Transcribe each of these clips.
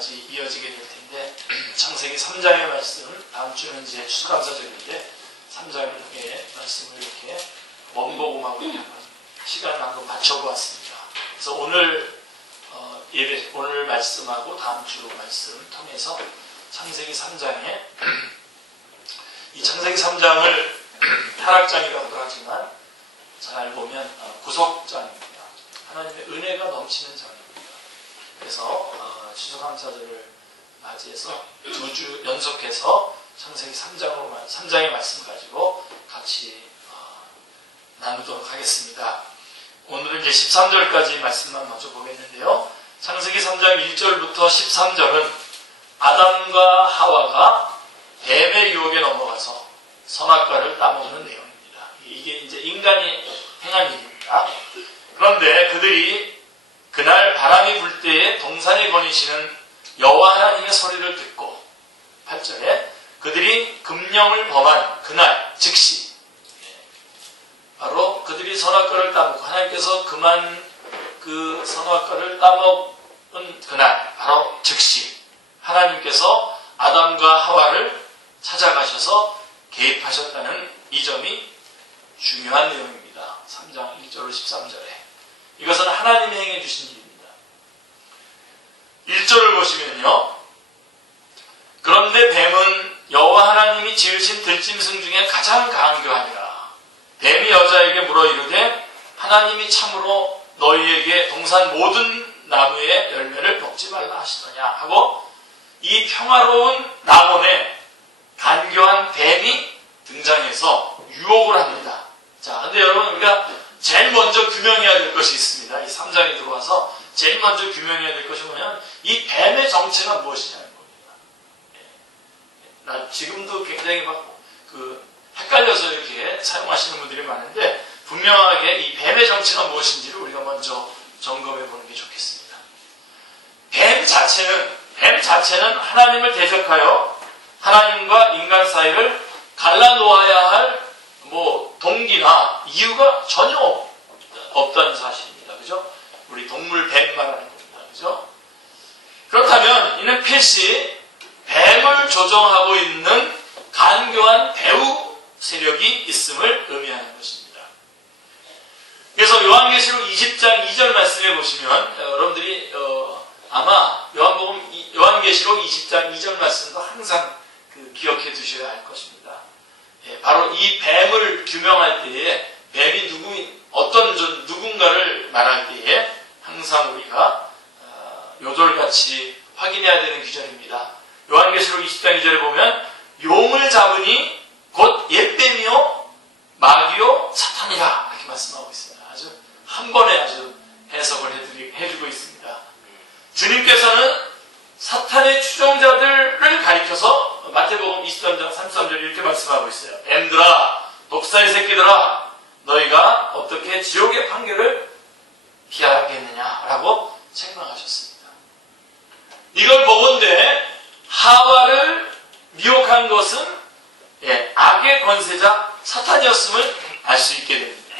말씀까지 이어지게 될 텐데 창세기 3장의 말씀, 다음 주는 이제 추수감사절인데 3장의 말씀을 이렇게 원복음하고 이렇게 한번 시간을 한번 맞춰보았습니다. 그래서 오늘 예배, 오늘 말씀하고 다음 주 말씀을 통해서 창세기 3장에 이 창세기 3장을 타락장이라고도 하지만 잘 보면 구속장입니다. 하나님의 은혜가 넘치는 장입니다. 그래서 추수감사절을 맞이해서 2주 연속해서 창세기 3장의 말씀 가지고 같이 나누도록 하겠습니다. 오늘은 이제 13절까지 말씀만 먼저 보겠는데요. 창세기 3장 1절부터 13절은 아담과 하와가 뱀의 유혹에 넘어가서 선악과를 따먹는 내용입니다. 이게 이제 인간이 행한 일입니다. 그런데 그들이 그날 바람이 불 때에 동산에 거니시는 여호와 하나님의 소리를 듣고 8절에 그들이 금령을 범한 그날 즉시 바로 그들이 선악과를 따먹고 하나님께서 그만 그 선악과를 따먹은 그날 바로 즉시 하나님께서 아담과 하와를 찾아가셔서 개입하셨다는 이 점이 중요한 내용입니다. 3장 1절로 13절에 이것은 하나님이 행해 주신 일입니다. 1절을 보시면요. 그런데 뱀은 여호와 하나님이 지으신 들짐승 중에 가장 강교하니라. 뱀이 여자에게 물어 이르되 하나님이 참으로 너희에게 동산 모든 나무의 열매를 먹지 말라 하시더냐 하고 이 평화로운 낙원에 간교한 뱀이 등장해서 유혹을 합니다. 자, 근데 여러분 우리가 제일 먼저 규명해야 될 것이 있습니다. 이 3장에 들어와서 제일 먼저 규명해야 될 것이 뭐냐면 이 뱀의 정체가 무엇이냐는 겁니다. 나 지금도 굉장히 헷갈려서 이렇게 사용하시는 분들이 많은데 분명하게 이 뱀의 정체가 무엇인지를 우리가 먼저 점검해 보는 게 좋겠습니다. 뱀 자체는 하나님을 대적하여 하나님과 인간 사이를 갈라놓아야 할 동기나 이유가 전혀 없다는 사실입니다. 그죠? 우리 동물 뱀 말하는 겁니다. 그죠? 그렇다면 이는 필시 뱀을 조종하고 있는 간교한 배후 세력이 있음을 의미하는 것입니다. 그래서 요한계시록 20장 2절 말씀에 보시면 여러분들이 아마 요한계시록 20장 2절 말씀도 항상 기억해 두셔야 할 것입니다. 바로 이 뱀을 규명할 때에 뱀이 어떤 누군가를 말할 때에 항상 우리가 요절같이 확인해야 되는 규절입니다. 요한계시록 20장 2절에 보면 용을 잡으니 곧 옛뱀이요 마귀요 사탄이라 이렇게 말씀하고 있습니다. 아주 한 번에 아주 해석을 해주고 있습니다. 주님께서는 사탄의 추종자들을 가리켜서 마태복음 23장 33절 이렇게 말씀하고 있어요. 뱀들아, 독사의 새끼들아, 너희가 어떻게 지옥의 판결을 피하겠느냐라고 책망하셨습니다. 이걸 보건대 하와를 미혹한 것은 악의 권세자 사탄이었음을 알 수 있게 됩니다.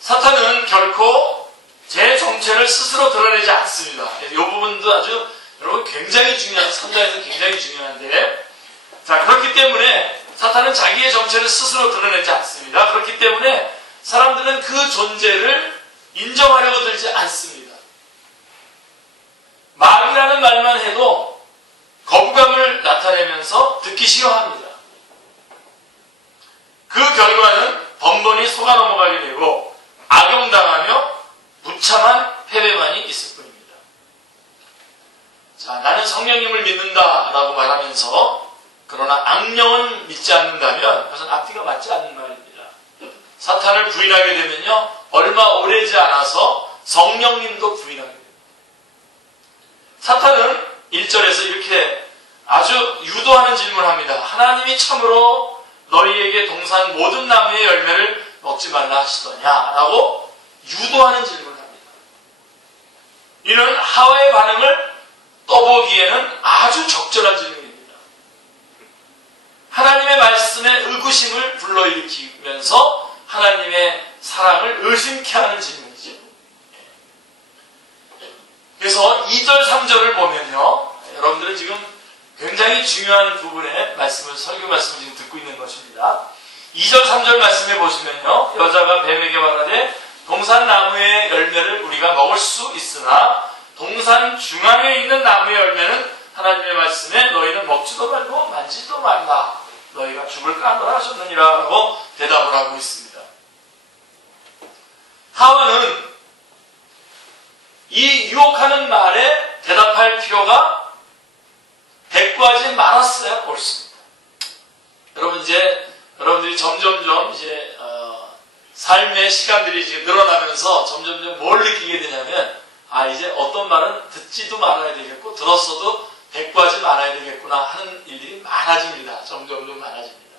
사탄은 결코 제 정체를 스스로 드러내지 않습니다. 이 부분도 아주 여러분 굉장히 중요한, 3장에서 굉장히 중요한데, 자, 그렇기 때문에 사탄은 자기의 정체를 스스로 드러내지 않습니다. 그렇기 때문에 사람들은 그 존재를 인정하려고 들지 않습니다. 마귀라는 말만 해도 거부감을 나타내면서 듣기 싫어합니다. 그 결과는 번번이 속아 넘어가게 되고 악용당하며 무참한 패배만이 있을 뿐입니다. 자, 나는 성령님을 믿는다라고 말하면서 그러나 악령은 믿지 않는다면 그것은 앞뒤가 맞지 않는 말입니다. 사탄을 부인하게 되면요 얼마 오래지 않아서 성령님도 부인하게 됩니다. 사탄은 1절에서 이렇게 아주 유도하는 질문을 합니다. 하나님이 참으로 너희에게 동산 모든 나무의 열매를 먹지 말라 하시더냐라고 유도하는 질문을 합니다. 이는 하와의 반응을 떠보기에는 아주 적절한 질문입니다. 하나님의 말씀에 의구심을 불러일으키면서 하나님의 사랑을 의심케 하는 질문이죠. 그래서 2절, 3절을 보면요. 여러분들은 지금 굉장히 중요한 부분의 말씀을, 설교 말씀을 지금 듣고 있는 것입니다. 2절, 3절 말씀해 보시면요. 여자가 뱀에게 말하되 동산 나무의 열매를 우리가 먹을 수 있으나 동산 중앙에 있는 나무의 열매는 하나님의 말씀에 너희는 먹지도 말고 만지지도 말라. 너희가 죽을까 하노라 하셨느니라 라고 대답을 하고 있습니다. 하와는 이 유혹하는 말에 대답할 필요가 대꾸하지 말았어야 옳습니다. 여러분 여러분들이 점점점 이제 삶의 시간들이 지금 늘어나면서 점점점 뭘 느끼게 되냐면 이제 어떤 말은 듣지도 말아야 되겠고 들었어도 대꾸하지 말아야 되겠구나 하는 일들이 많아집니다. 점점점 많아집니다.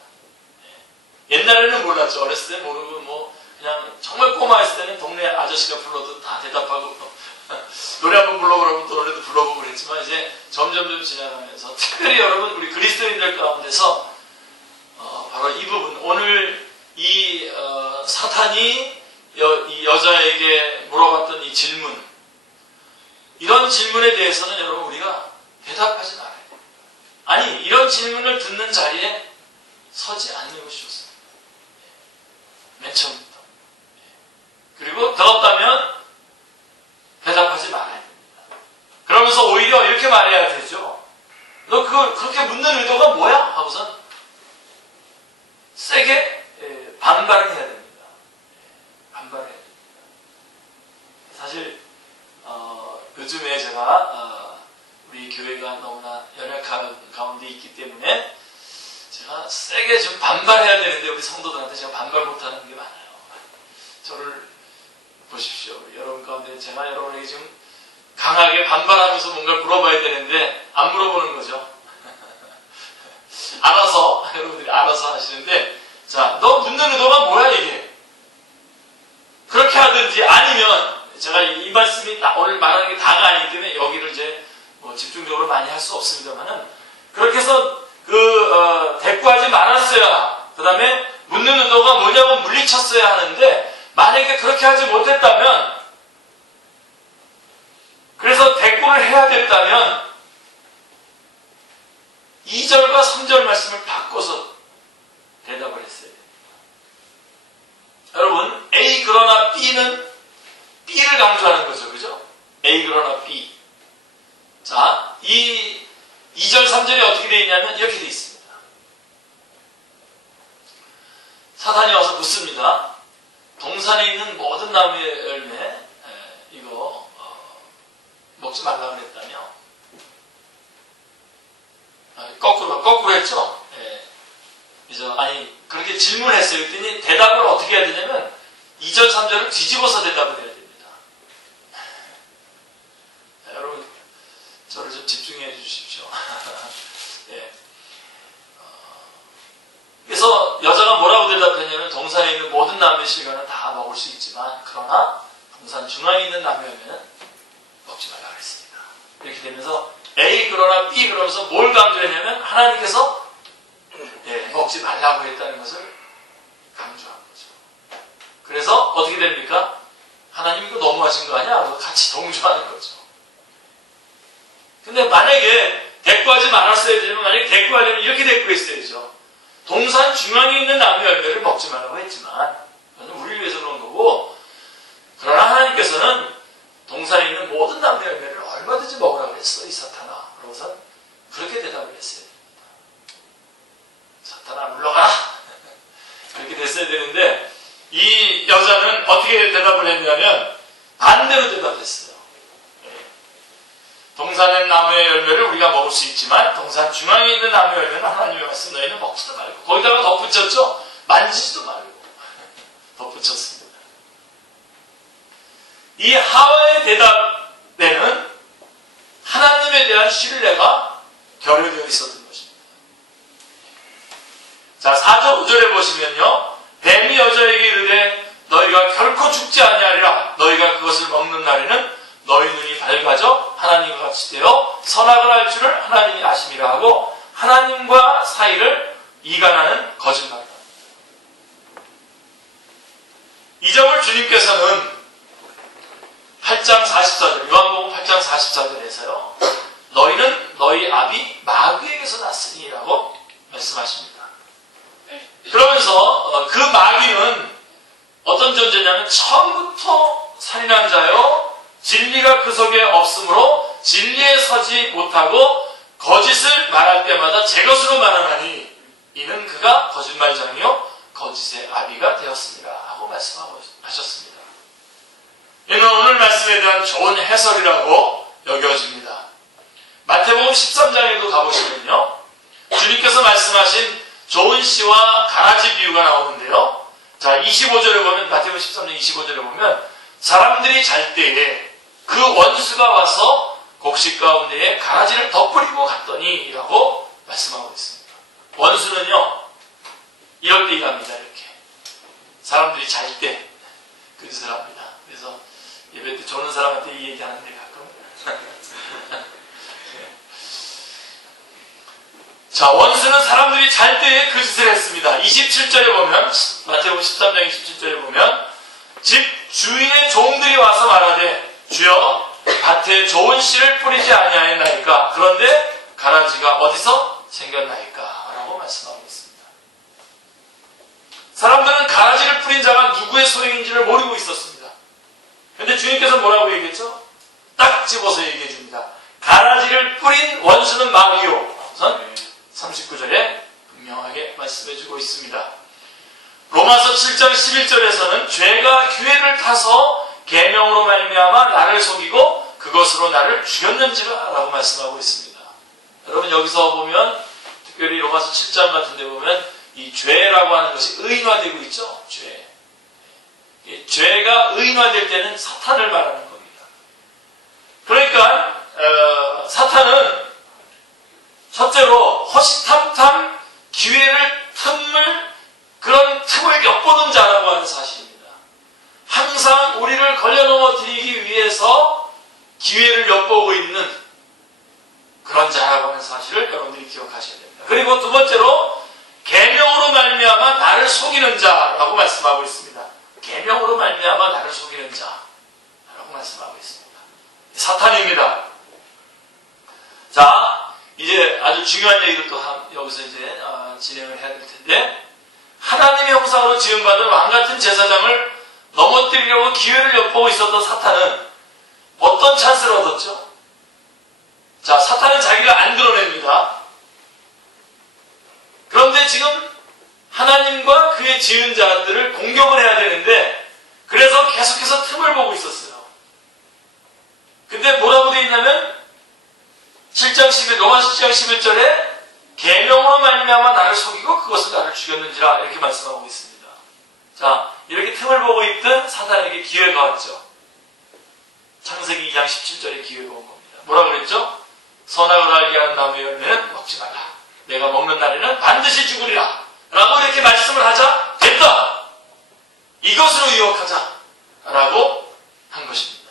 옛날에는 몰랐죠. 어렸을 때 모르고 그냥 정말 꼬마였을 때는 동네 아저씨가 불러도 다 대답하고 노래 한번 불러보라고 또 노래도 불러보고 그랬지만 이제 점점점 지나가면서 특별히 여러분 우리 그리스도인들 가운데서 바로 이 부분 오늘 이 사탄이 이 여자에게 물어봤던 이 질문 이런 질문에 대해서는 여러분 우리가 대답하지 말아야 돼요. 아니 이런 질문을 듣는 자리에 서지 않는 것이 좋습니다. 맨 처음부터. 그리고 들었다면 대답하지 말아야 됩니다. 그러면서 오히려 이렇게 말해야 되죠. 너 그렇게 묻는 의도가 뭐야? 하고선 세게 반발을 해야 됩니다. 반발을 해야 됩니다. 사실 요즘에 제가 우리 교회가 너무나 연약한 가운데 있기 때문에 제가 세게 좀 반발해야 되는데 우리 성도들한테 제가 반발 못하는 게 많아요. 저를 보십시오. 여러분 가운데 제가 여러분에게 지금 강하게 반발하면서 뭔가를 물어봐야 되는데 안 물어보는 거죠. 알아서 여러분들이 알아서 하시는데 자, 너 묻는 의도가 뭐야 이게? 그렇게 하든지 아니면 제가 이 말씀이 오늘 말하는 게 다가 아니기 때문에 여기를 이제 집중적으로 많이 할 수 없습니다만은 그렇게 해서 대꾸하지 말았어야 그 다음에 묻는 의도가 뭐냐고 물리쳤어야 하는데 만약에 그렇게 하지 못했다면 그래서 대꾸를 해야 됐다면 2절과 3절 말씀을 바꿔서 대답을 했어야 됩니다. 여러분 A 그러나 B를 강조하는 거죠. 그죠? A 그러나 B. 자, 이 2절 3절이 어떻게 되어 있냐면 이렇게 되어 있습니다. 사탄이 와서 묻습니다. 동산에 있는 모든 나무의 열매 이거 먹지 말라고 그랬다며 거꾸로 했죠. 그래서 그렇게 질문했어요. 그랬더니 대답을 어떻게 해야 되냐면 2절 3절을 뒤집어서 대답을 해야 됩니다. 여러분 저를 좀 집중해 주십시오. 예. 그래서 여자가 뭐라고 대답했냐면 동산에 있는 모든 나무의 실과는 다 먹을 수 있지만 그러나 동산 중앙에 있는 나무 열매는 먹지 말라고 했습니다. 이렇게 되면서 A 그러나 B 그러면서 뭘 강조했냐면 하나님께서 먹지 말라고 했다는 것을 강조한 거죠. 그래서 어떻게 됩니까? 하나님 이거 너무하신 거 아니야? 같이 동조하는 거죠. 근데 만약에 대꾸하지 말았어야 되면 만약에 대꾸하려면 이렇게 대꾸했어야죠. 동산 중앙에 있는 나무 열매를 먹지 말라고 했지만 그것은 우리를 위해서 그런 거고 그러나 하나님께서는 동산에 있는 모든 나무 열매를 얼마든지 먹으라고 했어 이 사탄아. 그러고서 그렇게 대답을 했어야 됩니다. 사탄아 물러가라. 그렇게 됐어야 되는데 이 여자는 어떻게 대답을 했냐면 반대로 대답했어요. 동산의 나무의 열매를 우리가 먹을 수 있지만 동산 중앙에 있는 나무 열매는 하나님의 말씀 너희는 먹지도 말고 거기다가 덧붙였죠. 만지지도 말고 덧붙였습니다. 이 하와의 대답에는 하나님에 대한 신뢰가 결여되어 있었던 것입니다. 자 4절 5절에 보시면요. 뱀이 여자에게 이르되 너희가 결코 죽지 아니하리라. 너희가 그것을 먹는 날에는 너희 눈이 밝아져 하나님과 같이 되어 선악을 할 줄을 하나님이 아심이라 하고 하나님과 사이를 이간하는 거짓말이다. 이 점을 주님께서는 8장 44절, 요한복음 8장 44절에서요. 너희는 너희 아비 마귀에게서 났으니라고 말씀하십니다. 그러면서 그 마귀는 어떤 존재냐면 처음부터 살인한 자요, 진리가 그 속에 없으므로 진리에 서지 못하고 거짓을 말할 때마다 제 것으로 말하나니 이는 그가 거짓말장이요 거짓의 아비가 되었습니다 하고 말씀하셨습니다. 이는 오늘 말씀에 대한 좋은 해설이라고 여겨집니다. 마태복음 13장에도 가보시면요, 주님께서 말씀하신 좋은 씨와 가라지 비유가 나오는데요. 자, 25절에 보면, 마태복음 13장 25절에 보면, 사람들이 잘 때에 그 원수가 와서 곡식 가운데에 가라지를 덧뿌리고 갔더니 라고 말씀하고 있습니다. 원수는요, 이럴 때 일합니다. 이렇게 사람들이 잘 때 그 짓을 합니다. 그래서 예배 때 조는 사람한테 이 얘기 하는데 가끔 자, 원수는 사람들이 잘 때에 그 짓을 했습니다. 27절에 보면, 마태복음 13장 27절에 보면, 집 주인의 종들이 와서 말하되 주여 밭에 좋은 씨를 뿌리지 아니하였나이까? 그런데 가라지가 어디서 생겼나이까? 라고 말씀하고 있습니다. 사람들은 가라지를 뿌린 자가 누구의 소행인지를 모르고 있었습니다. 그런데 주님께서 뭐라고 얘기했죠? 딱 집어서 얘기해 줍니다. 가라지를 뿌린 원수는 마귀요. 우선 39절에 분명하게 말씀해 주고 있습니다. 로마서 7장 11절에서는 죄가 기회를 타서 계명으로 말미암아 나를 속이고 그것으로 나를 죽였는지라 라고 말씀하고 있습니다. 여러분 여기서 보면 특별히 로마서 7장 같은 데 보면 이 죄라고 하는 것이 의인화되고 있죠. 죄. 죄가 의인화될 때는 사탄을 말하는 겁니다. 그러니까 사탄은 첫째로 허시탐탐 그런 틈을 엿보는 자라고 하는 사실입니다. 항상 우리를 걸려넘어뜨리기 위해서 기회를 엿보고 있는 그런 자라고 하는 사실을 여러분들이 기억하셔야 됩니다. 그리고 두 번째로 계명으로 말미암아 나를 속이는 자라고 말씀하고 있습니다. 계명으로 말미암아 나를 속이는 자라고 말씀하고 있습니다. 사탄입니다. 자, 이제 아주 중요한 얘기를 또 여기서 이제 진행을 해야 될 텐데, 하나님의 형상으로 지음받은 왕같은 제사장을 넘어뜨리려고 기회를 엿보고 있었던 사탄은 어떤 찬스를 얻었죠? 자, 사탄은 자기가 안 드러냅니다. 그런데 지금 하나님과 그의 지은 자들을 공격을 해야 되는데, 그래서 계속해서 틈을 보고 있었어요. 근데 뭐라고 되어 있냐면 7장 11, 로마서 7장 11절에 계명으로 말미암아 나를 속이고 그것을 나를 죽였는지라 이렇게 말씀하고 있습니다. 자, 이렇게 틈을 보고 있던 사탄에게 기회가 왔죠. 창세기 2장 17절에 기회가 온 겁니다. 뭐라고 그랬죠? 선악을 알게 하는 나무의 열매는 먹지 말라. 내가 먹는 날에는 반드시 죽으리라. 라고 이렇게 말씀을 하자, 됐다! 이것으로 유혹하자. 라고 한 것입니다.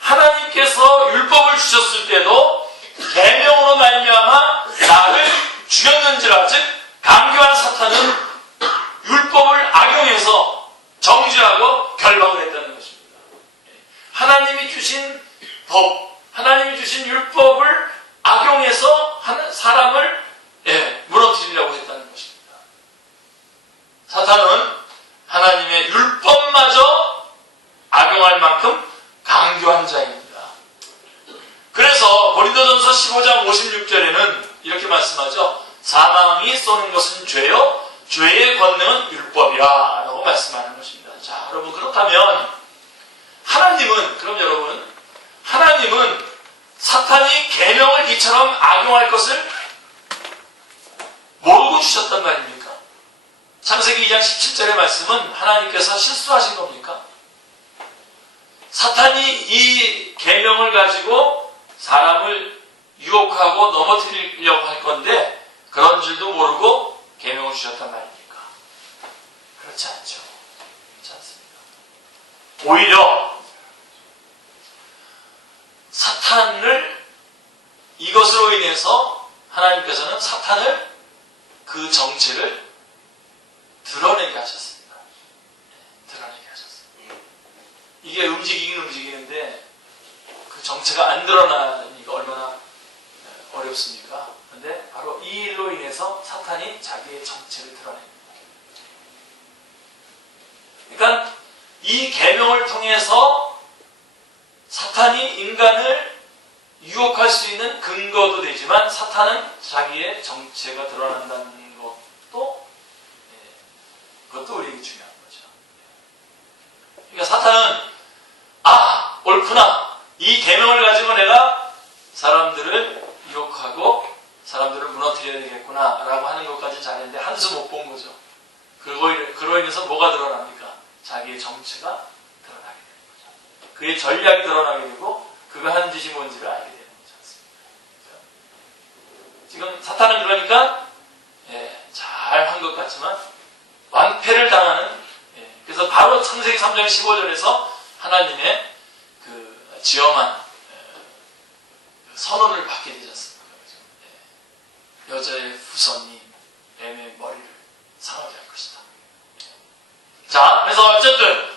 하나님께서 율법을 주셨을 때도 계명으로 말미암아 나를 죽였는지라, 즉 강교한 사탄은 율법을 악용해서 정죄하고 결박을 했다는 것입니다. 하나님이 주신 법, 하나님이 주신 율법을 악용해서 사람을 무너뜨리려고 했다는 것입니다. 사탄은 하나님의 율법마저 악용할 만큼 강교한 자입니다. 그래서 고린도전서 15장 56절에는 이렇게 말씀하죠. 사망이 쏘는 것은 죄요, 죄의 권능은 율법이라 라고 말씀하는 것입니다. 자, 여러분, 그렇다면 하나님은 사탄이 계명을 이처럼 악용할 것을 모르고 주셨단 말입니까? 창세기 2장 17절의 말씀은 하나님께서 실수하신 겁니까? 사탄이 이 계명을 가지고 사람을 유혹하고 넘어뜨리려고 할 건데 그런 줄도 모르고 계명을 주셨단 말입니까? 그렇지 않죠. 그렇지 않습니다. 오히려 사탄을, 이것으로 인해서 하나님께서는 사탄을, 그 정체를 드러내게 하셨습니다. 드러내게 하셨습니다. 이게 움직이긴 움직이는데 그 정체가 안 드러나니까 얼마나 어렵습니까? 그런데 바로 이 일로 인해서 사탄이 자기의 정체를 드러냅니다. 그러니까 이 계명을 통해서 사탄이 인간을 유혹할 수 있는 근거도 되지만 사탄은 자기의 정체가 드러난다는 것도 그것도 우리에게 중요한 거죠. 그러니까 사탄은 옳구나. 이 계명을 가지고 내가 사람들을 유혹하고 사람들을 무너뜨려야 되겠구나 라고 하는 것까지 잘했는데 한수 못 본 거죠. 그로 인해서 뭐가 드러납니까? 자기의 정체가 드러나게 되는 거죠. 그의 전략이 드러나게 되고 그가 한 짓이 뭔지를 알게 되는 거지 않습니까? 지금 사탄은 그러니까 잘 한 것 같지만 완패를 당하는 그래서 바로 창세기 3장 15절에서 하나님의 그 지엄한 선언을 받게 되지 않습니까? 여자의 후손이 뱀의 머리를 상하게 할 것이다. 자, 그래서 어쨌든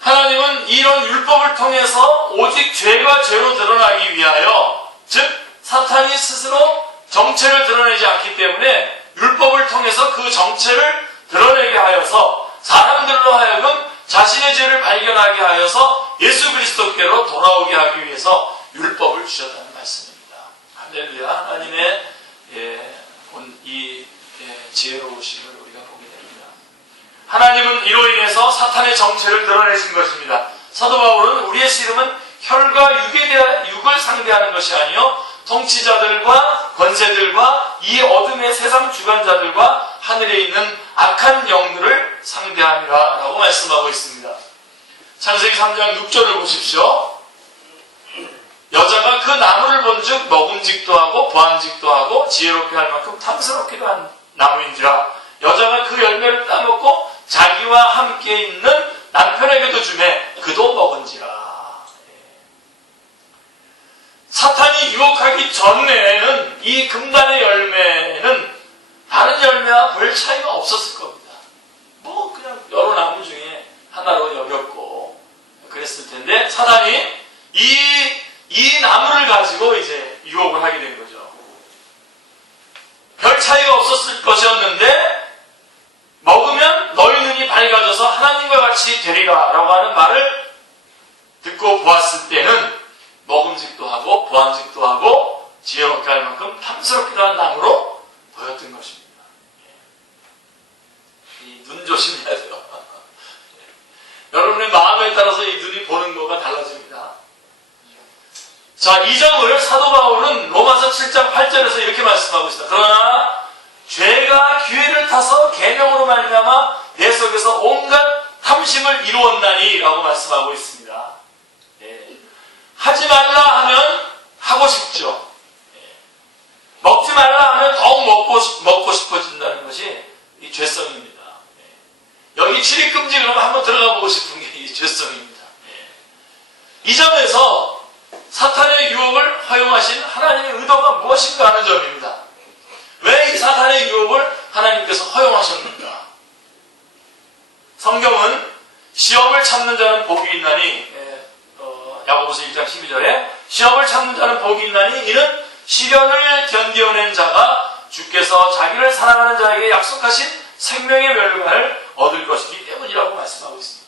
하나님은 이런 율법을 통해서 오직 죄가 죄로 드러나기 위하여, 즉 사탄이 스스로 정체를 드러내지 않기 때문에 율법을 통해서 그 정체를 드러내게 하여서 사람들로 하여금 자신의 죄를 발견하게 하여서 예수 그리스도께로 돌아오게 하기 위해서 율법을 주셨다는 말씀입니다. 할렐루야. 하나님의 이 지혜로우심을 우리가 보게 됩니다. 하나님은 이로 인해서 사탄의 정체를 드러내신 것입니다. 사도 바울은 우리의 씨름은 혈과 육을 상대하는 것이 아니요 통치자들과 권세들과 이 어둠의 세상 주관자들과 하늘에 있는 악한 영들을 상대함이라 라고 말씀하고 있습니다. 창세기 3장 6절을 보십시오. 여자가 그 나무를 본즉 먹음직도 하고 보암직도 하고 지혜롭게 할 만큼 탐스럽기도 한 나무인지라 여자가 그 열매를 따먹고 자기와 함께 있는 남편에게도 주매 그도 먹은지라. 사탄이 유혹하기 전에는 이 금단의 열매는 다른 열매와 별 차이가 없었을 겁니다. 뭐 그냥 여러 나무 중에 하나로 여겼고 그랬을 텐데 사탄이 이 나무를 가지고 이제 유혹을 하게 된 거죠. 별 차이가 없었을 것이었는데 먹으면 너희 눈이 밝아져서 하나님과 같이 되리라 라고 하는 말을 듣고 보았을 때는 먹음직도 하고 보암직도 하고 지혜롭게 할 만큼 탐스럽기도 한 나무로 보였던 것입니다. 이 눈 조심해야 돼요. 여러분의 마음에 따라서 이 눈이 보는 거가 달라집니다. 자, 이 점을 사도 바울은 로마서 7장 8절에서 이렇게 말씀하고 있습니다. 그러나 죄가 기회를 타서 계명으로 말미암아 내 속에서 온갖 탐심을 이루었나니 라고 말씀하고 있습니다. 하지 말라 하면 하고 싶죠. 먹지 말라 하면 더욱 먹고 싶어진다는 것이 이 죄성입니다. 여기 출입금지 그러면 한번 들어가 보고 싶은 게 이 죄성입니다. 이 점에서 사탄의 유혹을 허용하신 하나님의 의도가 무엇인가 하는 점입니다. 왜 이 사탄의 유혹을 하나님께서 허용하셨는가? 성경은 시험을 참는 자는 복이 있나니 야고보서 1장 12절에 시험을 참는 자는 복이 있나니 이는 시련을 견뎌낸 자가 주께서 자기를 사랑하는 자에게 약속하신 생명의 멸관을 얻을 것이기 때문이라고 말씀하고 있습니다.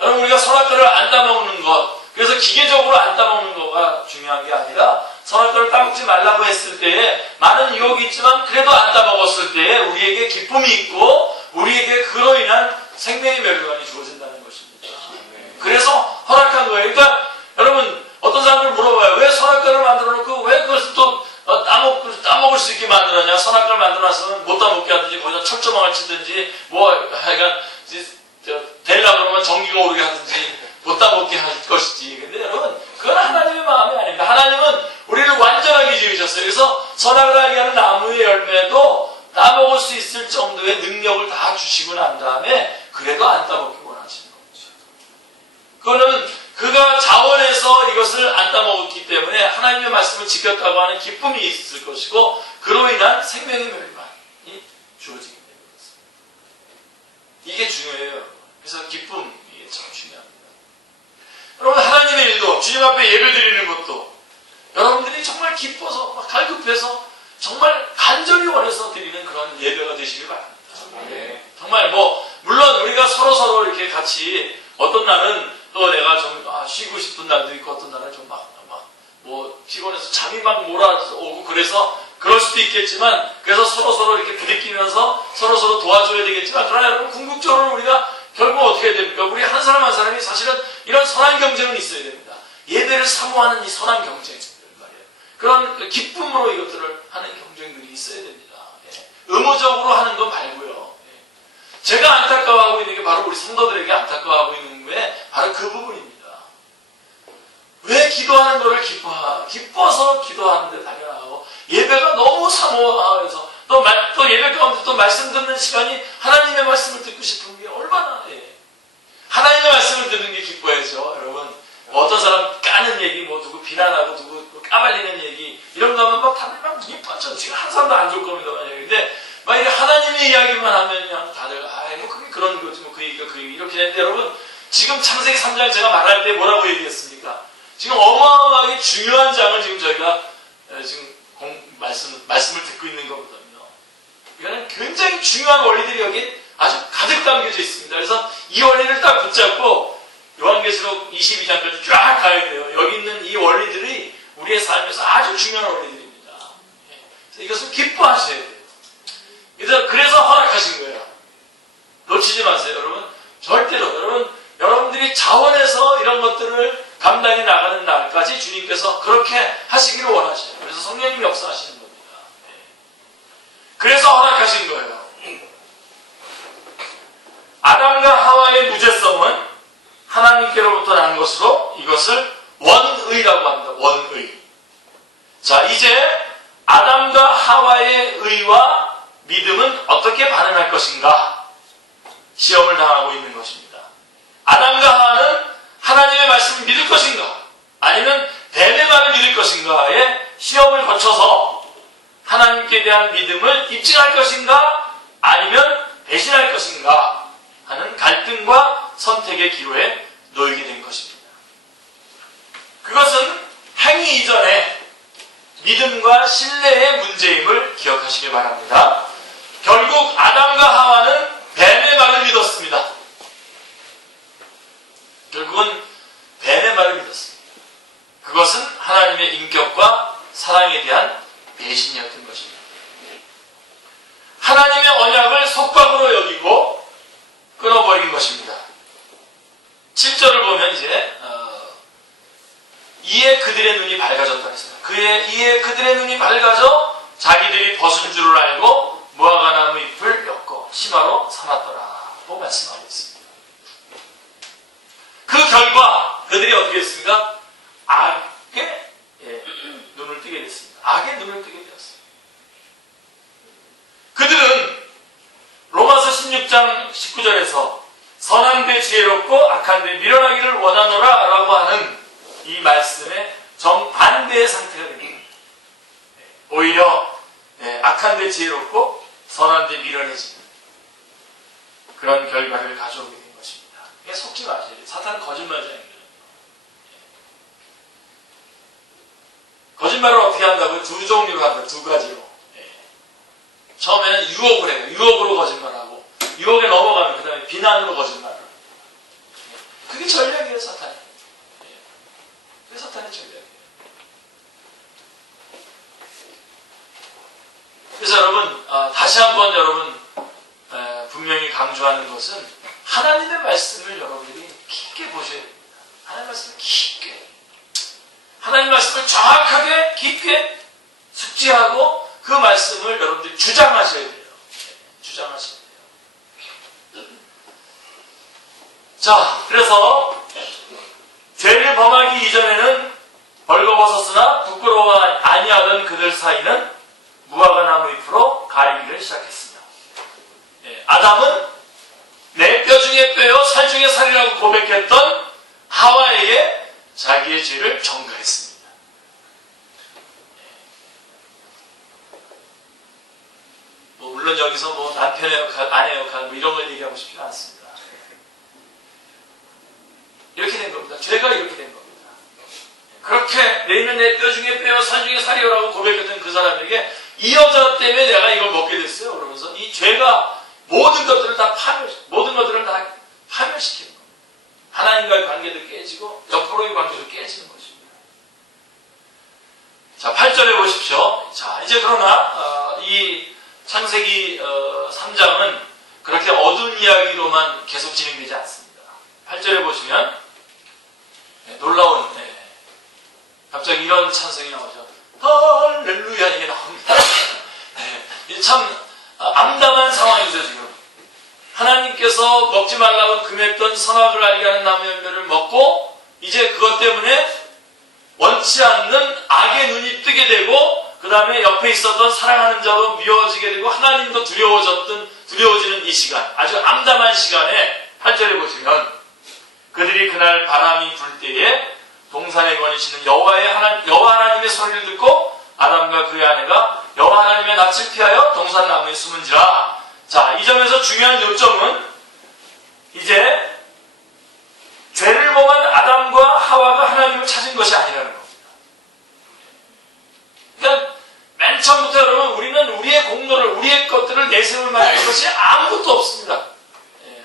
여러분 우리가 선악과를 안 따먹는 것 그래서 기계적으로 안 따먹는 거가 중요한 게 아니라 선악과를 따먹지 말라고 했을 때에 많은 유혹이 있지만 그래도 안 따먹었을 때에 우리에게 기쁨이 있고 우리에게 그로 인한 생명의 멸관이 주어진다는 것입니다. 그래서 허락한 거예요. 그러니까 여러분 어떤 사람들 물어봐요. 왜 선악과를 만들어 놓고 왜 그것을 또 따먹을 수 있게 만들었냐. 선악과를 만들어놨으면 못 따먹게 하든지 거기다 철조망을 치든지 뭐 하여간 되려고 그러면 전기가 오르게 하든지 못 따먹게 할 것이지. 근데 여러분 그건 하나님의 마음이 아닙니다. 하나님은 우리를 완전하게 지으셨어요. 그래서 선악을 알게 하는 나무의 열매도 따먹을 수 있을 정도의 능력을 다 주시고 난 다음에 그래도 안 따먹기 원하시는 거죠. 그거는 그가 자원해서 이것을 안 따먹었기 때문에 하나님의 말씀을 지켰다고 하는 기쁨이 있을 것이고 그로 인한 생명의 멸관이 주어지게 되는 것입니다. 이게 중요해요. 그래서 기쁨 이게 참 중요합니다. 그리고 주님 앞에 예배 드리는 것도 여러분들이 정말 기뻐서 막 갈급해서 정말 간절히 원해서 드리는 그런 예배가 되시길 바랍니다. 정말 물론 우리가 서로 이렇게 같이 어떤 날은 또 내가 좀 쉬고 싶은 날도 있고 어떤 날은 좀 피곤해서 잠이 막 몰아오고 그래서 그럴 수도 있겠지만 그래서 서로 이렇게 부딪히면서 서로 도와줘야 되겠지만 그러나 여러분 궁극적으로 우리가 결국 어떻게 해야 됩니까? 우리 한 사람 한 사람이 사실은 이런 선한 경쟁은 있어야 됩니다. 예배를 사모하는 이 선한 경쟁 말이에요. 그런 기쁨으로 이것들을 하는 경쟁들이 있어야 됩니다. 의무적으로 하는 거 말고요. 제가 안타까워하고 있는 게 바로 우리 성도들에게 안타까워하고 있는 게 바로 그 부분입니다. 왜 기도하는 거를 기뻐서 기도하는데 당연하고 예배가 너무 사모해서 또 예배 가운데 또 말씀 듣는 시간이 하나님의 말씀을 듣고 싶은 게 얼마나 하나님의 말씀을 듣는 게 기뻐야죠. 여러분 어떤 사람 까는 얘기 누구 비난하고 누구 까발리는 얘기 이런 거 하면 다들 눈이 번쩍 지금 한 사람도 안 좋을 겁니다. 근데 만약에 하나님의 이야기만 하면 그냥 다들 그게 그런 거지 그 얘기가 그 얘기 이렇게 되는데 여러분 지금 창세기 3장 제가 말할 때 뭐라고 얘기했습니까? 지금 어마어마하게 중요한 장을 지금 저희가 지금 말씀을 듣고 있는 거거든요. 이거는 굉장히 중요한 원리들이 여기 아주 가득 담겨져 있습니다. 그래서 이 원리를 딱 붙잡고 요한계시록 22장까지 쫙 가야 돼요. 여기 있는 이 원리들이 우리의 삶에서 아주 중요한 원리들입니다. 그래서 이것을 기뻐하셔야 돼요. 그래서 허락하신 거예요. 놓치지 마세요, 여러분. 절대로 여러분들이 자원해서 이런 것들을 감당해 나가는 날까지 주님께서 그렇게 하시기를 원하셔요. 그래서 성령님이 역사하시는 겁니다. 그래서 허락하신 거예요. 아담과 하와의 무죄성은 하나님께로부터 난 것으로 이것을 원의라고 합니다. 원의. 자, 이제 아담과 하와의 의와 믿음은 어떻게 반응할 것인가? 시험을 당하고 있는 것입니다. 아담과 하와는 하나님의 말씀을 믿을 것인가? 아니면 뱀의 말을 믿을 것인가에 시험을 거쳐서 하나님께 대한 믿음을 입증할 것인가? 아니면 배신할 것인가? 하는 갈등과 선택의 기로에 놓이게 된 것입니다. 그것은 행위 이전에 믿음과 신뢰의 문제임을 기억하시기 바랍니다. 결국 아담과 하와는 뱀의 말을 믿었습니다. 결국은 뱀의 말을 믿었습니다. 그것은 하나님의 인격과 사랑에 대한 배신이었던 것입니다. 하나님의 언약을 속박으로 여기고 끊어버린 것입니다. 7절을 보면 이제 이에 그들의 눈이 밝아졌다 했습니다. 이에 그들의 눈이 밝아져 자기들이 벗은 줄을 알고 무화과 나무 잎을 엮어 치마로 삼았더라고 말씀하고 있습니다. 그 결과 그들이 어떻게 했습니까? 악의 눈을 뜨게 됐습니다. 악의 눈을 뜨게 되었습니다. 그들은 로마서 16장 19절에서 선한 데 지혜롭고 악한 데 밀어나기를 원하노라 라고 하는 이 말씀의 정반대의 상태가 됩니다. 오히려 악한 데 지혜롭고 선한 데 밀어내지는 그런 결과를 가져오게 된 것입니다. 이게 속지 마셔야 돼요. 사탄은 거짓말쟁이거든요. 거짓말을 어떻게 한다고요? 두 종류로 한다. 두 가지로. 처음에는 유혹을 해요. 유혹으로 거짓말하고 유혹에 넘어가면 그 다음에 비난으로 거짓말을. 그게 전략이에요, 사탄이. 그게 사탄의 전략이에요. 그래서 여러분, 다시 한번 여러분 분명히 강조하는 것은 하나님의 말씀을 여러분들이 깊게 보셔야 됩니다. 하나님의 말씀을 깊게. 하나님의 말씀을 정확하게 깊게 숙지하고 그 말씀을 여러분들이 주장하셔야 돼요. 주장하셔야 돼요. 자, 그래서 죄를 범하기 이전에는 벌거벗었으나 부끄러워 아니하던 그들 사이는 무화과 나무 잎으로 가리기를 시작했으며 아담은 내 뼈 중에 뼈요 살 중에 살이라고 고백했던 하와에게 자기의 죄를 전가했습니다. 물론 여기서 남편의 역할, 아내의 역할 이런 걸 얘기하고 싶지 않습니다. 이렇게 된 겁니다. 죄가 이렇게 된 겁니다. 산중에 살이오라고 고백했던 그 사람에게 이 여자 때문에 내가 이걸 먹게 됐어요. 그러면서 이 죄가 모든 것들을 다 파멸시키는 거예요. 하나님과의 관계도 깨지고 옆으로의 관계도 깨지는 것입니다. 자, 8절에 보십시오. 자, 이제 그러나 이 창세기 3장은 그렇게 어두운 이야기로만 계속 진행되지 않습니다. 8절에 보시면 놀라운 갑자기 이런 찬송이 나오죠. 할렐루야 이게 나옵니다. 네, 참 암담한 상황이죠 지금. 하나님께서 먹지 말라고 금했던 선악을 알게 하는 나무 열매를 먹고 이제 그것 때문에 원치 않는 악의 눈이 뜨게 되고 그 다음에 옆에 있었던 사랑하는 자로 미워지게 되고 하나님도 두려워지는 이 시간, 아주 암담한 시간에 8절에 보시면 그들이 그날 바람이 불 때에 동산에 거니시는 여호와 하나님의 소리를 듣고 아담과 그의 아내가 여호와 하나님의 낯을 피하여 동산 나무에 숨은지라. 자, 이 점에서 중요한 요점은 이제 죄를 범한 아담과 하와가 하나님을 찾은 것이 아니라는 겁니다. 그러니까 맨 처음부터 여러분 우리는 우리의 공로를 우리의 것들을 내세울 만한 것이 아무것도 없습니다.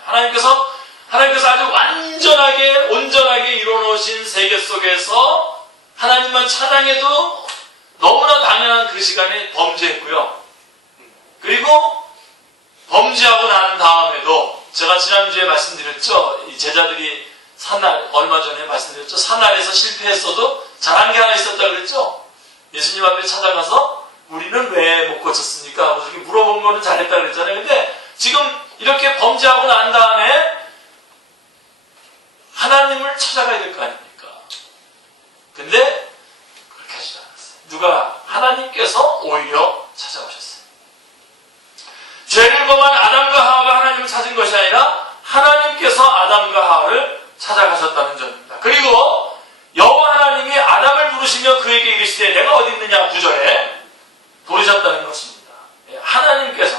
하나님께서 아주 완전하게 온전하게 이루어놓으신 세계 속에서 하나님만 찬양해도 너무나 당연한 그 시간에 범죄했고요. 그리고 범죄하고 난 다음에도 제가 지난주에 말씀드렸죠. 이 제자들이 얼마 전에 말씀드렸죠. 산알에서 실패했어도 잘한 게 하나 있었다 그랬죠. 예수님 앞에 찾아가서 우리는 왜 못 고쳤습니까? 하고 물어본 거는 잘했다 그랬잖아요. 근데 지금 이렇게 범죄하고 난 다음에 하나님을 찾아가야 될 거 아닙니까? 근데 그렇게 하지 않았어요. 누가? 하나님께서 오히려 찾아오셨어요. 죄를 범한 아담과 하와가 하나님을 찾은 것이 아니라 하나님께서 아담과 하와를 찾아가셨다는 점입니다. 그리고 여호와 하나님이 아담을 부르시며 그에게 이르시되 내가 어디 있느냐 9절에 부르셨다는 것입니다. 하나님께서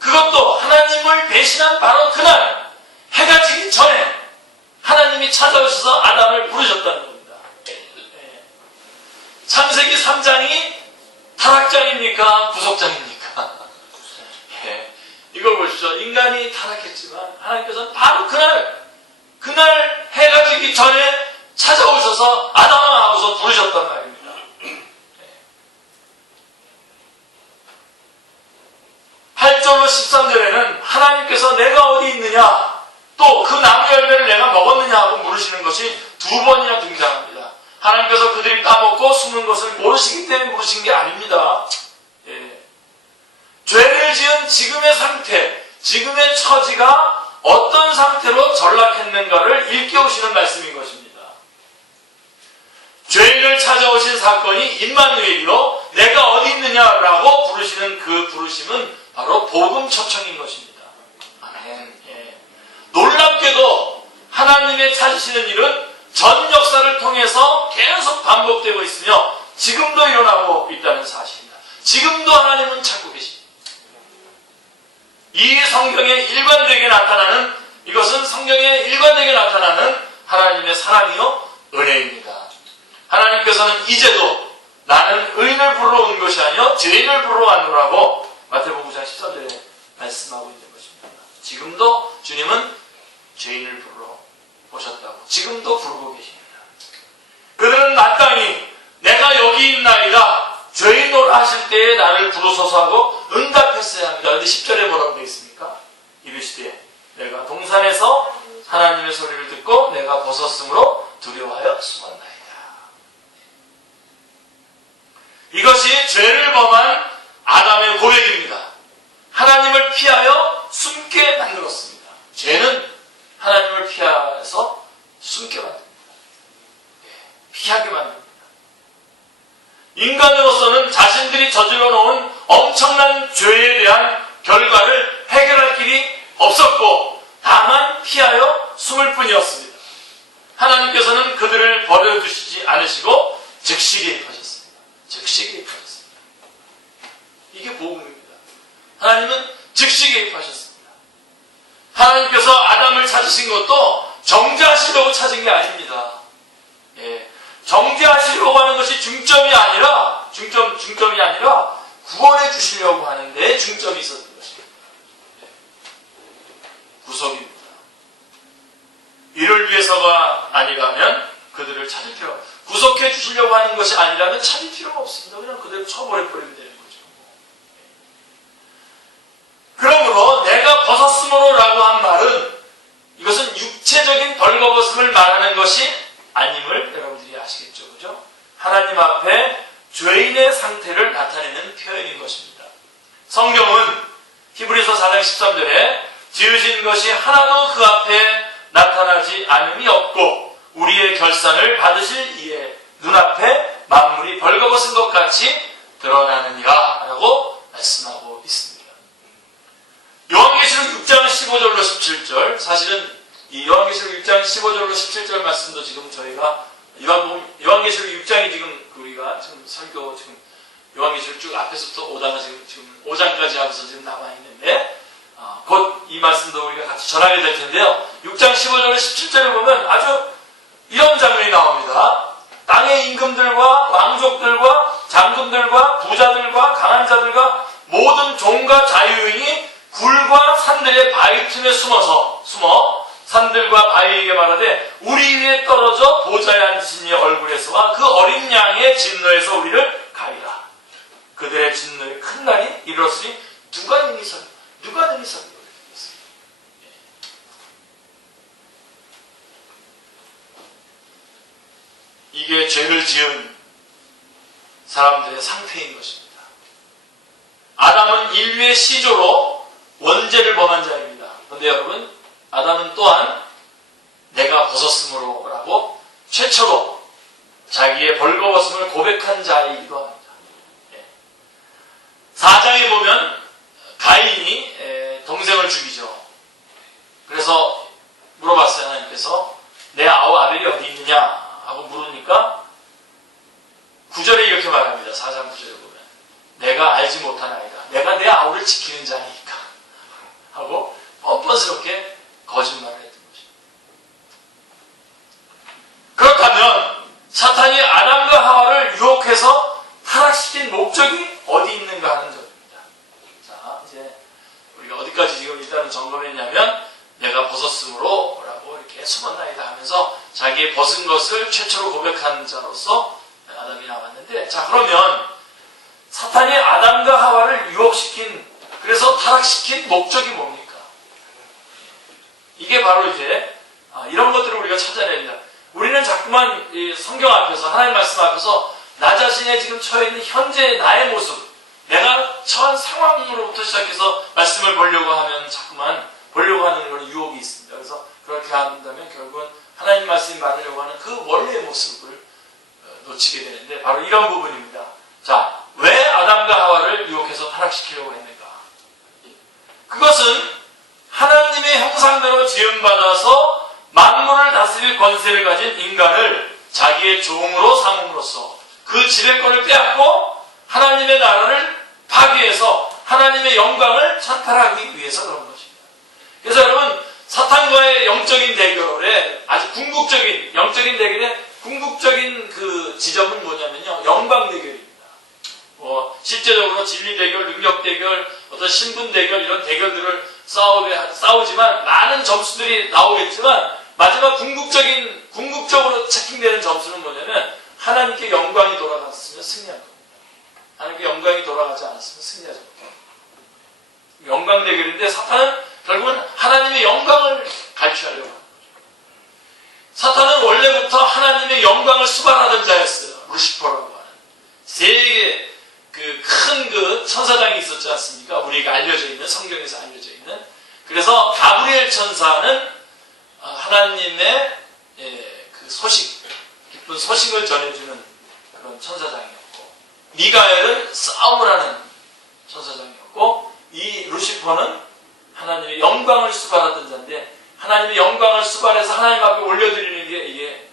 그것도 하나님을 배신한 바로 그날 해가 지기 전에 하나님이 찾아오셔서 아담을 부르셨다는 겁니다. 창세기 3장이 타락장입니까? 구속장입니까? 이걸 보십시오. 인간이 타락했지만 하나님께서는 바로 그날 해가 지기 전에 찾아오셔서 아담아 하고서 부르셨단 말입니다. 8절로 13절에는 하나님께서 내가 어디 있느냐 또 그 나무 열매를 내가 먹었느냐 하고 물으시는 것이 두 번이나 등장합니다. 하나님께서 그들이 까먹고 숨은 것을 모르시기 때문에 물으신 게 아닙니다. 죄를 지은 지금의 상태, 지금의 처지가 어떤 상태로 전락했는가를 일깨우시는 말씀인 것입니다. 죄인을 찾아오신 사건이 임마누엘이요 내가 어디 있느냐라고 부르시는 그 부르심은 바로 복음 초청인 것입니다. 아멘. 놀랍게도 하나님의 찾으시는 일은 전 역사를 통해서 계속 반복되고 있으며 지금도 일어나고 있다는 사실입니다. 지금도 하나님은 찾고 계십니다. 이 성경에 일관되게 나타나는 이것은 성경에 일관되게 나타나는 하나님의 사랑이요 은혜입니다. 하나님께서는 이제도 나는 의인을 부르러 온 것이 아니요 죄인을 부르러 왔노라고 마태복음 9장 13절에 말씀하고 있는 것입니다. 지금도 주님은 죄인을 부르러 오셨다고 지금도 부르고 계십니다. 그들은 마땅히 내가 여기 있나이다 죄인으로 하실 때에 나를 부르소서 하고 응답했어야 합니다. 그런데 10절에 뭐라고 되어 있습니까? 이르시되 내가 동산에서 하나님의 소리를 듣고 내가 벗었으므로 두려워하여 숨었나이다. 이것이 죄를 범한 아담의 고백입니다. 하나님을 피하여 숨게 만들었습니다. 죄는 하나님을 피해서 숨게 만듭니다. 피하게 만듭니다. 인간으로서는 자신들이 저질러 놓은 엄청난 죄에 대한 결과를 해결할 길이 없었고 다만 피하여 숨을 뿐이었습니다. 하나님께서는 그들을 버려두시지 않으시고 즉시 개입하셨습니다. 즉시 개입하셨습니다. 이게 복음입니다. 하나님은 즉시 개입하셨습니다. 하나님께서 아담을 찾으신 것도 정죄하시려고 찾은 게 아닙니다. 정죄하시려고 하는 것이 중점이 아니라 구원해 주시려고 하는 데 중점이 있었던 것입니다. 구속입니다. 이를 위해서가 아니라면 그들을 찾을 필요가 없습니다. 구속해 주시려고 하는 것이 아니라면 찾을 필요가 없습니다. 그냥 그대로 쳐버려버리면 되는 거죠. 그러므로 내가 벗었으므로라고 한 말은 이것은 육체적인 벌거벗음을 말하는 것이 아님을 여러분들이 아시겠죠. 그죠? 하나님 앞에 죄인의 상태를 나타내는 표현인 것입니다. 성경은 히브리서 4장 13절에 지으신 것이 하나도 그 앞에 나타나지 않음이 없고 우리의 결산을 받으실 이에 눈앞에 만물이 벌거벗은 것 같이 드러나느니라 라고 말씀하고 있습니다. 요한계시록 6장 15절로 17절, 사실은 이 요한계시록 6장 15절로 17절 말씀도 지금 저희가 요한계시록 6장이 지금 우리가 지금 설교 지금 요한계시록 쭉 앞에서부터 오다가 지금 5장까지 하면서 지금 남아 있는데 곧 이 말씀도 우리가 같이 전하게 될 텐데요. 6장 15절로 17절을 보면 아주 이런 장면이 나옵니다. 땅의 임금들과 왕족들과 장군들과 부자들과 강한 자들과 모든 종과 자유인이 굴과 산들의 바위 틈에 숨어 산들과 바위에게 말하되 우리 위에 떨어져 보좌에 앉으신 이의 얼굴에서와 그 어린 양의 진노에서 우리를 가리라. 그들의 진노의 큰 날이 이르렀으니 누가 능히 설명? 이게 죄를 지은 사람들의 상태인 것입니다. 아담은 인류의 시조로 원죄를 범한 자입니다. 그런데 여러분, 아담은 또한 내가 벗었으므로 라고 최초로 자기의 벌거벗음을 고백한 자이기도 합니다. 4장에 보면 가인이 동생을 죽이죠. 그래서 물어봤어요. 하나님께서 내 아우 아벨이 어디 있느냐 하고 물으니까 9절에 이렇게 말합니다. 4장 9절에 보면 내가 알지 못하나이다. 내가 내 아우를 지키는 자니까 하고 뻔뻔스럽게 거짓말을 했던 것입니다. 그렇다면 사탄이 아담과 하와를 유혹해서 타락시킨 목적이 어디 있는가 하는 점입니다. 자, 이제 우리가 어디까지 지금 일단은 점검했냐면 내가 벗었으므로 라고 이렇게 숨었나이다 하면서 자기의 벗은 것을 최초로 고백한 자로서 아담이 나왔는데, 자, 그러면 사탄이 아담과 하와를 유혹시킨, 그래서 타락시킨 목적이 뭡니까? 이게 바로 이제 이런 것들을 우리가 찾아내야 된다. 우리는 자꾸만 이 성경 앞에서, 하나님 말씀 앞에서 나 자신의 지금 처해 있는 현재의 나의 모습, 내가 처한 상황으로부터 시작해서 말씀을 보려고 하면 자꾸만 보려고 하는 그런 유혹이 있습니다. 그래서 그렇게 한다면 결국은 하나님 말씀이 받으려고 하는 그 원래의 모습을 놓치게 되는데, 바로 이런 부분입니다. 자, 왜 아담과 하와를 유혹해서 타락시키려고 했는가? 그것은 하나님의 형상대로 지음받아서 만물을 다스릴 권세를 가진 인간을 자기의 종으로 삼음으로써 그 지배권을 빼앗고 하나님의 나라를 파괴해서 하나님의 영광을 찬탈하기 위해서 그런 것입니다. 그래서 여러분, 사탄과의 영적인 대결에 아주 궁극적인 영적인 대결의 궁극적인 그 지점은 뭐냐면요, 영광 대결입니다. 실제적으로 진리 대결, 능력 대결, 어떤 신분 대결, 이런 대결들을 싸우지만 많은 점수들이 나오겠지만 마지막 궁극적으로 체킹되는 점수는 뭐냐면 하나님께 영광이 돌아갔으면 승리한 겁니다. 하나님께 영광이 돌아가지 않았으면 승리하지 못합니다. 영광 대결인데 사탄은 결국은 하나님의 영광을 갈취하려고 합니다. 사탄은 원래부터 하나님의 영광을 수반하던 자였어요. 루시퍼라고 하는 세계 큰 천사장이 있었지 않습니까? 우리에게 알려져 있는, 성경에서 알려져 있는. 그래서 가브리엘 천사는 하나님의 그 기쁜 소식을 전해주는 그런 천사장이었고, 미가엘은 싸움을 하는 천사장이었고, 이 루시퍼는 하나님의 영광을 수반하던 자인데, 하나님의 영광을 수반해서 하나님 앞에 올려드리는 게 이게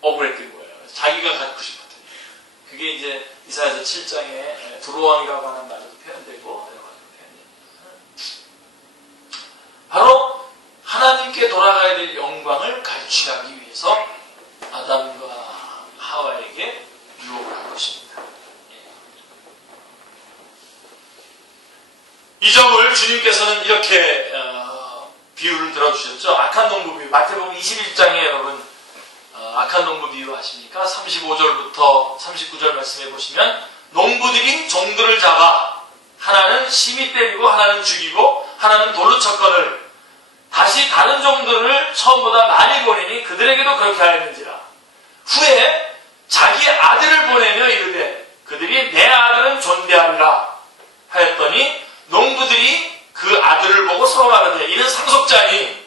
억울했던 거예요. 자기가 갖고 싶었던. 그게 이제 이사야서 7장에 두로왕이라고 하는 말도 표현되고 여러 가지로 표현됩니다. 바로 하나님께 돌아가야 될 영광을 갈취하기 위해서 아담과 예수님께서는 이렇게 비유를 들어주셨죠. 악한 농부 비유. 마태복음 21장에 여러분 악한 농부 비유 아십니까? 35절부터 39절 말씀해 보시면 농부들이 종들을 잡아 하나는 심히 때리고 하나는 죽이고 하나는 돌로 쳤거늘 다시 다른 종들을 처음보다 많이 보내니 그들에게도 그렇게 하였는지라. 후에 자기 아들을 보내며 이르되 그들이 내 아들은 존대하리라 하였더니 농부들이 그 아들을 보고 서로 말하되 이는 상속자니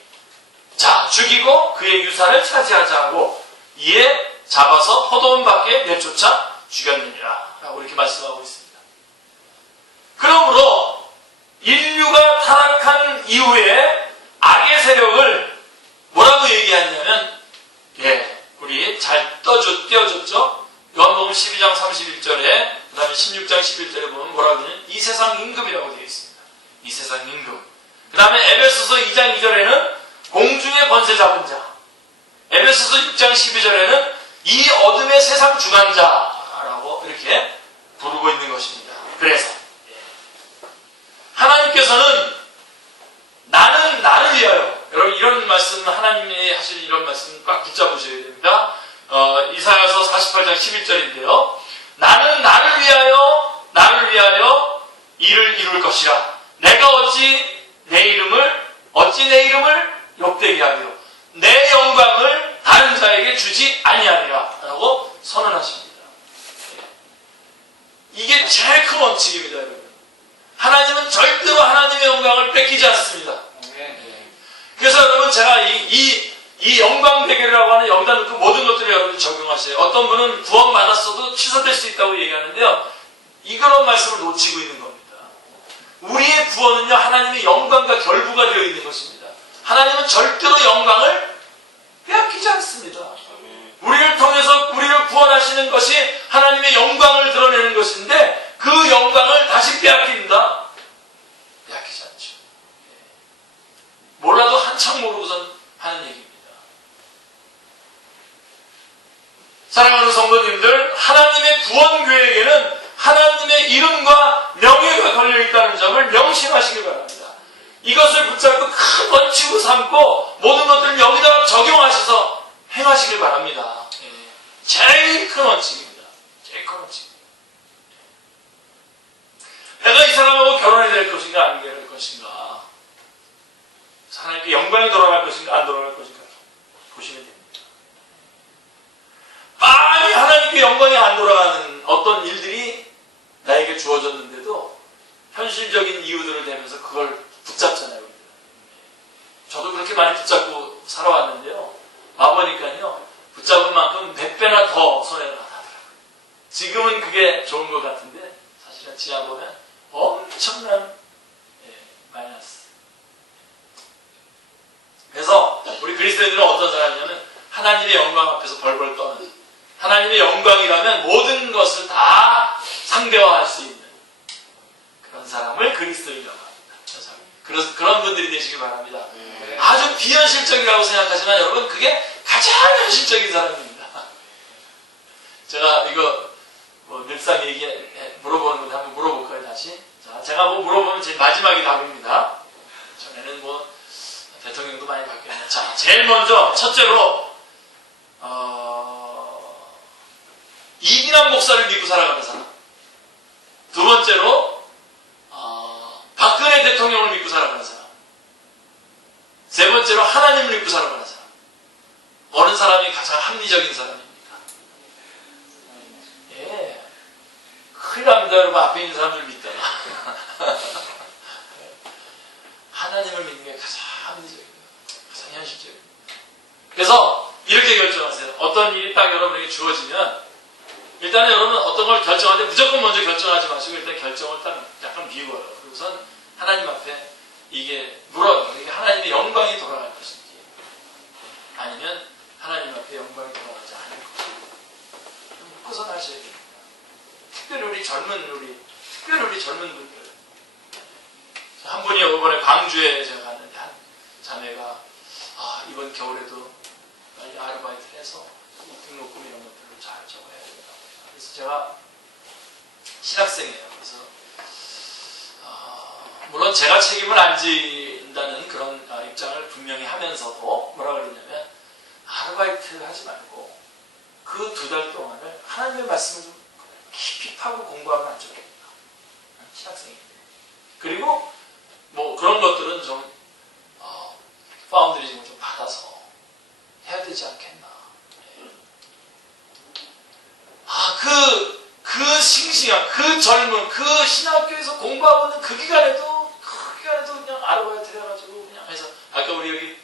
자 죽이고 그의 유산을 차지하자 하고 이에 잡아서 포도원 밖에 내쫓아 죽였느니라 라고 이렇게 말씀하고 있습니다. 그러므로 인류가 타락한 이후에 악의 세력을 뭐라고 얘기하냐면 우리 잘 띄워줬죠? 요한복음 12장 31절에 그 다음에 16장 11절에 보면 뭐라고 하냐면 이 세상 임금이라고 되어 있습니다. 이 세상 임금. 그 다음에 에베소서 2장 2절에는 공중의 권세 잡은 자. 에베소서 6장 12절에는 이 어둠의 세상 주관자라고 이렇게 부르고 있는 것입니다. 그래서 하나님께서는 나는 나를 위하여, 여러분 이런 말씀, 하나님이 하실 이런 말씀 꽉 붙잡으셔야 됩니다. 이사야서 48장 11절인데요. 나는 나를 위하여 일을 이룰 것이라. 내가 어찌 내 이름을 욕되게 하며 내 영광을 다른 자에게 주지 아니하리라 라고 선언하십니다. 이게 제일 큰 원칙입니다, 여러분. 하나님은 절대로 하나님의 영광을 뺏기지 않습니다. 그래서 여러분 제가 이 영광 대결이라고 하는 여기다 넣고 모든 것들을 여러분 적용하세요. 어떤 분은 구원 받았어도 취소될 수 있다고 얘기하는데요. 이런 말씀을 놓치고 있는 겁니다. 우리의 구원은요, 하나님의 영광과 결부가 되어 있는 것입니다. 하나님은 절대로 영광을 빼앗기지 않습니다. 우리를 통해서 우리를 구원하시는 것이 하나님의 영광을 드러내는 것인데 그 영광을 다시 빼앗긴다? 빼앗기지 않죠. 몰라도 한참 모르고선 하는 얘기입니다. 사랑하는 성도님들, 하나님의 구원 계획에는 하나님의 이름과 명예가 걸려있다는 점을 명심하시기 바랍니다. 이것을 붙잡고 큰 원칙으로 삼고 모든 것들을 여기다가 적용하셔서 행하시길 바랍니다. 제일 큰 원칙입니다. 제일 큰 원칙. 내가 이 사람하고 결혼해야 될 것인가 안 될 것인가, 하나님께 영광이 돌아갈 것인가 안 돌아갈 것인가 보시면 됩니다. 많이 하나님께 영광이 안 돌아가는 어떤 일들이 나에게 주어졌는데도 현실적인 이유들을 대면서 그걸 붙잡잖아요. 저도 그렇게 많이 붙잡고 살아왔는데요. 와보니까요, 붙잡은 만큼 100배나 더 손해가 나더라고요. 지금은 그게 좋은 것 같은데 사실은 지나보면 엄청난 마이너스. 그래서 우리 그리스도인들은 어떤 사람이냐면 하나님의 영광 앞에서 벌벌 떠는, 하나님의 영광이라면 모든 것을 다 상대화할 수 있는 그런 사람을 그리스도인이라고 합니다. 그런 분들이 되시길 바랍니다. 아주 비현실적이라고 생각하지만 여러분 그게 가장 현실적인 사람입니다. 제가 이거 늘상 물어보는 건데 한번 물어볼까요, 다시? 자, 제가 물어보면 제 마지막이 답입니다. 전에는 대통령도 많이 바뀌었네. 자, 제일 먼저 첫째로 이기남 목사를 믿고 살아가는 사람. 두 번째로 박근혜 대통령을 믿고 살아가는 사람. 세 번째로 하나님을 믿고 살아가는 사람. 어느 사람이 가장 합리적인 사람입니까? 큰일 납니다, 여러분. 앞에 있는 사람들 믿다가. 하나님을 믿는 게 가장 합리적이에요. 가장 현실적이에요. 그래서 이렇게 결정하세요. 어떤 일이 딱 여러분에게 주어지면 일단은 여러분 어떤 걸 결정할 때 무조건 먼저 결정하지 마시고 일단 결정을 딱 약간 비워요. 그리고선 하나님 앞에 이게 물어요. 이게 하나님의 영광이 돌아갈 것인지 아니면 하나님 앞에 영광이 돌아가지 않을 것인지 묻고선 하셔야 됩니다. 특별히 우리 젊은 분들. 한 분이 이번에 광주에 제가 갔는데 한 자매가 이번 겨울에도 빨리 아르바이트를 해서 등록금 이런 것들을 잘 적어야 된다. 그래서 제가 신학생이에요. 그래서 물론 제가 책임을 안 진다는 그런 입장을 분명히 하면서도 뭐라 그러냐면 아르바이트 하지 말고 그 2달 동안을 하나님의 말씀을 좀 깊이 파고 공부하면 안 좋겠나. 신학생인데. 그리고 뭐 그런 것들은 좀 파운드리즘을 좀 받아서 해야 되지 않겠나. 그 싱싱한, 그 젊은, 그 신학교에서 공부하고 있는 그 기간에도 그냥 아르바이트 해가지고 그냥 해서, 아까 우리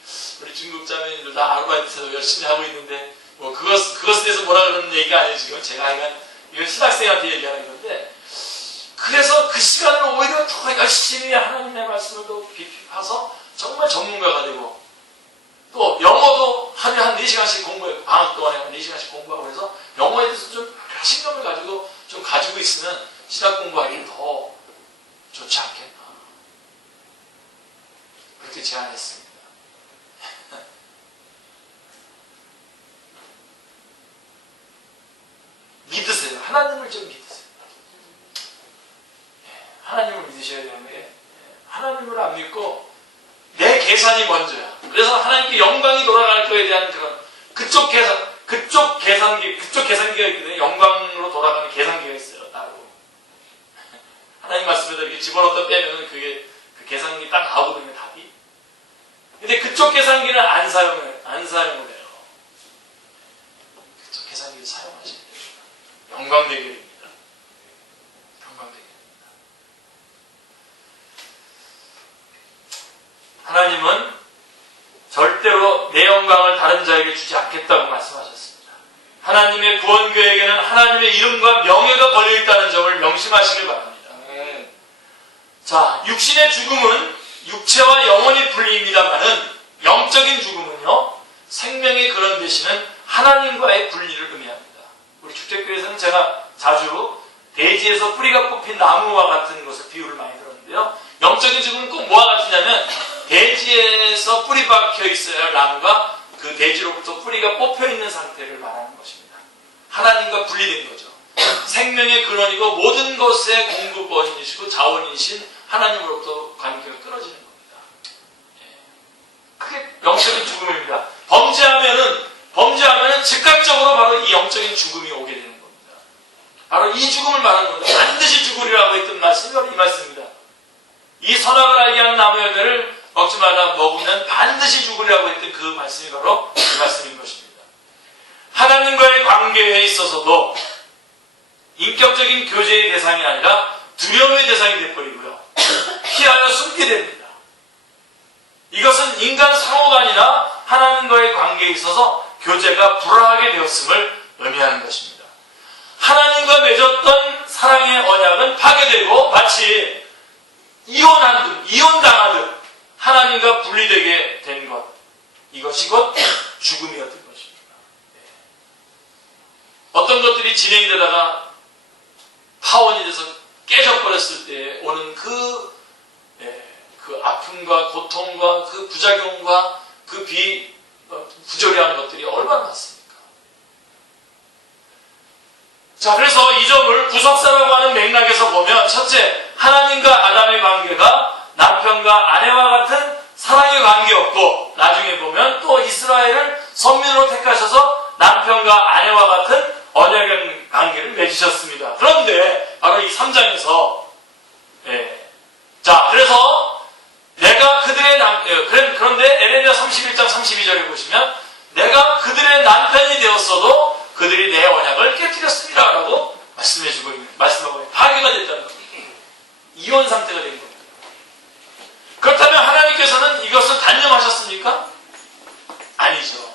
중국 자매님들 다 아르바이트 열심히 하고 있는데, 뭐 그것에 대해서 뭐라 그러는 얘기가 아니에요, 지금. 제가 이건 신학생한테 얘기하는 건데, 그래서 그 시간을 오히려 더 열심히 하나님의 말씀을 더 깊이 파서 정말 전문가가 되고, 또 영어도 하루에 한 4시간씩 공부해요. 방학 동안에 한 4시간씩 공부하고 그래서 영어에 대해서 좀 신경을 가지고 있으면 신학 공부하기 더 좋지 않겠나. 그렇게 제안했습니다. 믿으세요. 하나님을 좀 믿으세요. 하나님을 믿으셔야 되는 게, 하나님을 안 믿고 내 계산이 먼저야. 그래서 하나님께 영광이 돌아갈 거에 대한 그쪽 계산기가 있거든요. 영광으로 돌아가는 계산기가 있어요. 따로. 하나님 말씀에다 이렇게 집어넣었다 빼면 그 계산기 딱 나오거든요. 답이. 근데 그쪽 계산기는 안 사용을 해요. 그쪽 계산기를 사용하셔야 됩니다. 영광되게 됩니다. 영광되게 됩니다. 하나님은 절대로 내 영광을 다른 자에게 주지 않겠다고 말씀하셨습니다. 하나님의 구원 계획에는 하나님의 이름과 명예가 걸려있다는 점을 명심하시길 바랍니다. 자, 육신의 죽음은 육체와 영혼이 분리입니다만은 영적인 죽음은요, 생명의 근원 되시는 하나님과의 분리를 의미합니다. 우리 축제교회에서는 제가 자주 대지에서 뿌리가 뽑힌 나무와 같은 것을 비유를 많이 들었는데요. 영적인 죽음은 꼭 뭐와 같으냐면 대지에서 뿌리 박혀 있어야 할 나무가 그 대지로부터 뿌리가 뽑혀 있는 상태를 말하는 것입니다. 하나님과 분리된 거죠. 생명의 근원이고 모든 것의 공급원이시고 자원이신 하나님으로부터 관계가 끊어지는 겁니다. 그게 영적인 죽음입니다. 범죄하면은 즉각적으로 바로 이 영적인 죽음이 오게 되는 겁니다. 바로 이 죽음을 말하는 겁니다. 반드시 죽으리라고 했던 말씀이 바로 이 말씀입니다. 이 선악을 알게 하는 나무 열매를 먹지 말라 먹으면 반드시 죽으리라고 했던 그 말씀이 바로 그 말씀인 것입니다. 하나님과의 관계에 있어서도 인격적인 교제의 대상이 아니라 두려움의 대상이 되어버리고요. 피하여 숨게 됩니다. 이것은 인간 상호가 아니라 하나님과의 관계에 있어서 교제가 불화하게 되었음을 의미하는 것입니다. 하나님과 맺었던 사랑의 언약은 파괴되고 마치 이혼당하듯 하나님과 분리되게 된 것, 이것이 곧 죽음이었던 것입니다. 어떤 것들이 진행이 되다가 파원이 돼서 깨져버렸을 때 오는 그 아픔과 고통과 그 부작용과 그 부조리하는 것들이 얼마나 많습니까? 자, 그래서 이 점을 구속사라고 하는 맥락에서 보면, 첫째, 하나님과 아담의 관계가 남편과 아내와 같은 사랑의 관계였고, 나중에 보면 또 이스라엘을 선민으로 택하셔서 남편과 아내와 같은 언약의 관계를 맺으셨습니다. 그런데 바로 이 3장에서 자, 그래서 내가 그런데 에레미야 31장 32절에 보시면 내가 그들의 남편이 되었어도 그들이 내 언약을 깨뜨렸습니다 라고 말씀하고 파괴가 됐다는 겁니다. 이혼 상태가 된 겁니다. 그렇다면 하나님께서는 이것을 단념하셨습니까? 아니죠.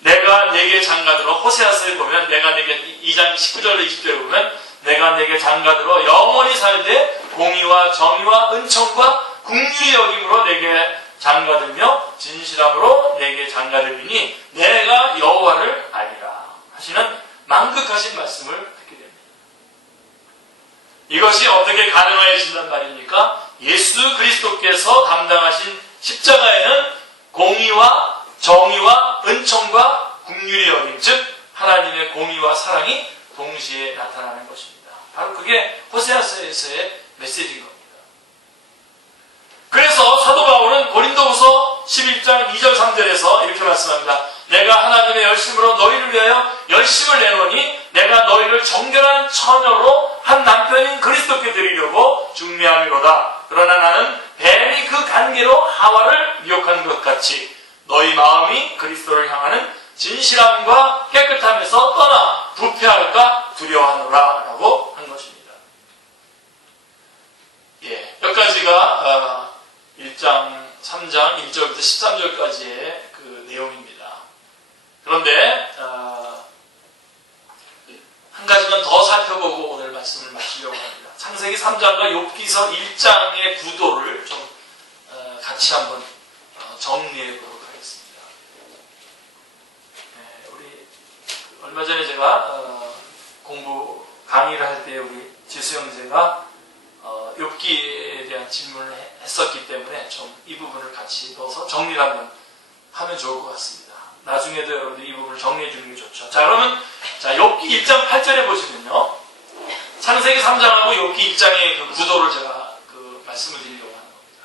내가 내게 장가들어, 호세아서에 보면 내가 내게 2장 19절로 20절에 보면 내가 내게 장가들어 영원히 살되 공의와 정의와 은총과 긍휼히 여김으로 내게 장가들며 진실함으로 내게 장가들리니 내가 여호와를 알리라 하시는 만극하신 말씀을 듣게 됩니다. 이것이 어떻게 가능하신단 말입니까? 예수 그리스도께서 담당하신 십자가에는 공의와 정의와 은총과 긍휼의 여김, 즉 하나님의 공의와 사랑이 동시에 나타나는 것입니다. 바로 그게 호세아서에서의 메시지인 겁니다. 11장 2절 3절에서 이렇게 말씀합니다. 내가 하나님의 열심으로 너희를 위하여 열심을 내노니 내가 너희를 정결한 처녀로 한 남편인 그리스도께 드리려고 중매함이로다. 그러나 나는 뱀이 그 간계로 하와를 미혹한 것 같이 너희 마음이 그리스도를 향하는 진실함과 깨끗함에서 떠나 부패할까 두려워하노라 라고 한 것입니다. 예, 여기까지가 1장 3장 1절부터 13절까지의 그 내용입니다. 그런데 한 가지만 더 살펴보고 오늘 말씀을 마치려고 합니다. 창세기 3장과 욥기서 1장의 구도를 좀 같이 한번 정리해 보도록 하겠습니다. 네, 우리 얼마 전에 제가 공부 강의를 할 때 우리 지수 형제가 욥기에 대한 질문을 했었기 때문에 좀 이 부분을 같이 넣어서 정리를 한번 하면 좋을 것 같습니다. 나중에도 여러분들 이 부분을 정리해 주는 게 좋죠. 자, 그러면 욥기 1장 8절에 보시면요. 창세기 3장하고 욥기 1장의 그 구도를 제가 말씀을 드리려고 하는 겁니다.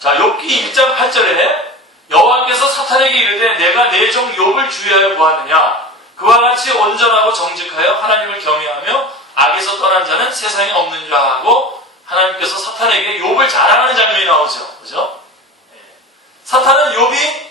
자, 욥기 1장 8절에 여호와께서 사탄에게 이르되 내가 내 종 욥을 주의하여 보았느냐 그와 같이 온전하고 정직하여 하나님을 경외하며 악에서 떠난 자는 세상에 없느니라 하고 하나님께서 사탄에게 욥을 자랑하는 장면이 나오죠. 그죠? 사탄은 욥이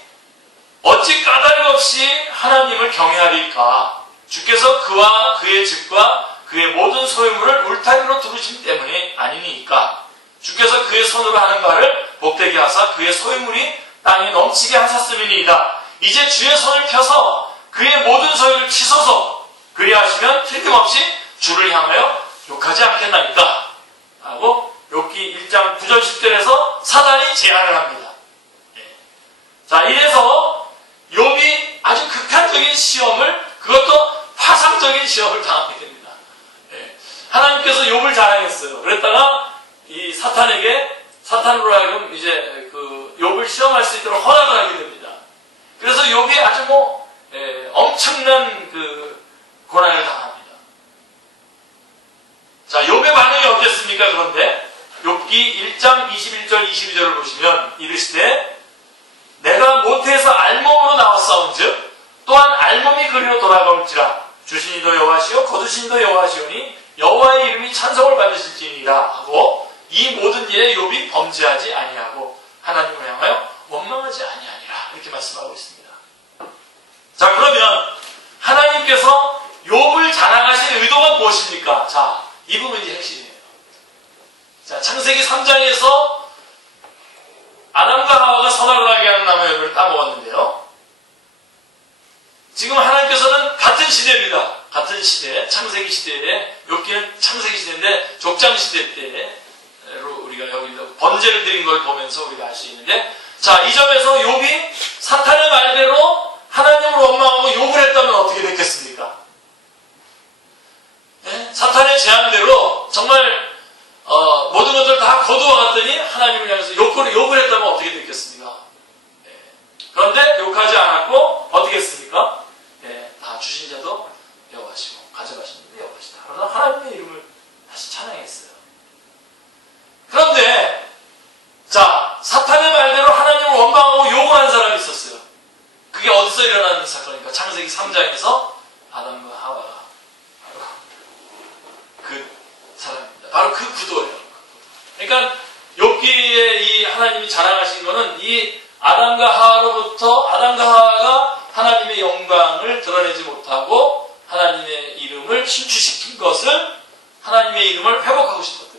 어찌 까닭 없이 하나님을 경외하리까? 주께서 그와 그의 집과 그의 모든 소유물을 울타리로 두르심 때문에 아니니까. 주께서 그의 손으로 하는 바를 복되게 하사 그의 소유물이 땅에 넘치게 하셨음이니이다. 이제 주의 손을 펴서 그의 모든 소유를 치소서. 그리하시면 틀림없이 주를 향하여 욕하지 않겠나이까? 하고 욥기 1장 9절 10절에서 사단이 제안을 합니다. 자, 이래서 욥이 아주 극한적인 시험을, 그것도 파상적인 시험을 당하게 됩니다. 하나님께서 욥을 자랑했어요. 그랬다가 이 사탄으로 하여금 이제 욥을 시험할 수 있도록 허락을 하게 됩니다. 그래서 욥이 아주 엄청난 고난을 당합니다. 자, 욥의 반응이 어땠습니까? 그런데 욥기 1장 21절 22절을 보시면 이르시되 내가 모태에서 알몸으로 나왔사온즉 또한 알몸이 그리로 돌아가올지라 주신 이도 여호와시오 거두신 이도 여호와시오니 여호와의 이름이 찬송을 받으실지니라 하고 이 모든 일에 욥이 범죄하지 아니하고 하나님을 향하여 원망하지 아니하니라 이렇게 말씀하고 있습니다. 자, 그러면 하나님께서 욥을 자랑하신 의도가 무엇입니까? 자, 이 부분이 핵심이에요. 자, 창세기 3장에서 아담과 하와가 선악을 하게 하는 나무의 열매를 따먹었는데요. 지금 하나님께서는 같은 시대입니다. 같은 시대, 창세기 시대에, 욥기는 창세기 시대인데 족장 시대 때로 우리가 여기 번제를 드린 걸 보면서 우리가 알 수 있는데, 자, 이 점에서 욥이 사탄의 말대로 하나님을 원망하고 욕을 했다면 어떻게 됐겠습니까? 네? 사탄의 제안대로 정말 모든 것들을 다 거두어 갔더니 하나님을 향해서 욕을 했다면 어떻게 됐겠습니까? 네. 그런데 욕하지 않았고 어떻게 했습니까? 네. 다 주신 자도 여호와시고 가져가신 자도 여호와시다. 그러나 하나님의 이름을 다시 찬양했어요. 그런데 자, 사탄의 말대로 하나님을 원망하고 욕을 한 사람이 있었어요. 그게 어디서 일어나는 사건입니까? 창세기 3장에서 아담과 하와가 바로 그 사람입니다. 바로 그 구도예요. 그러니까 욥기에 이 하나님이 자랑하신 거는 이 아담과 하와로부터 아담과 하와가 하나님의 영광을 드러내지 못하고 하나님의 이름을 신취시킨 것을 하나님의 이름을 회복하고 싶었던 거예요.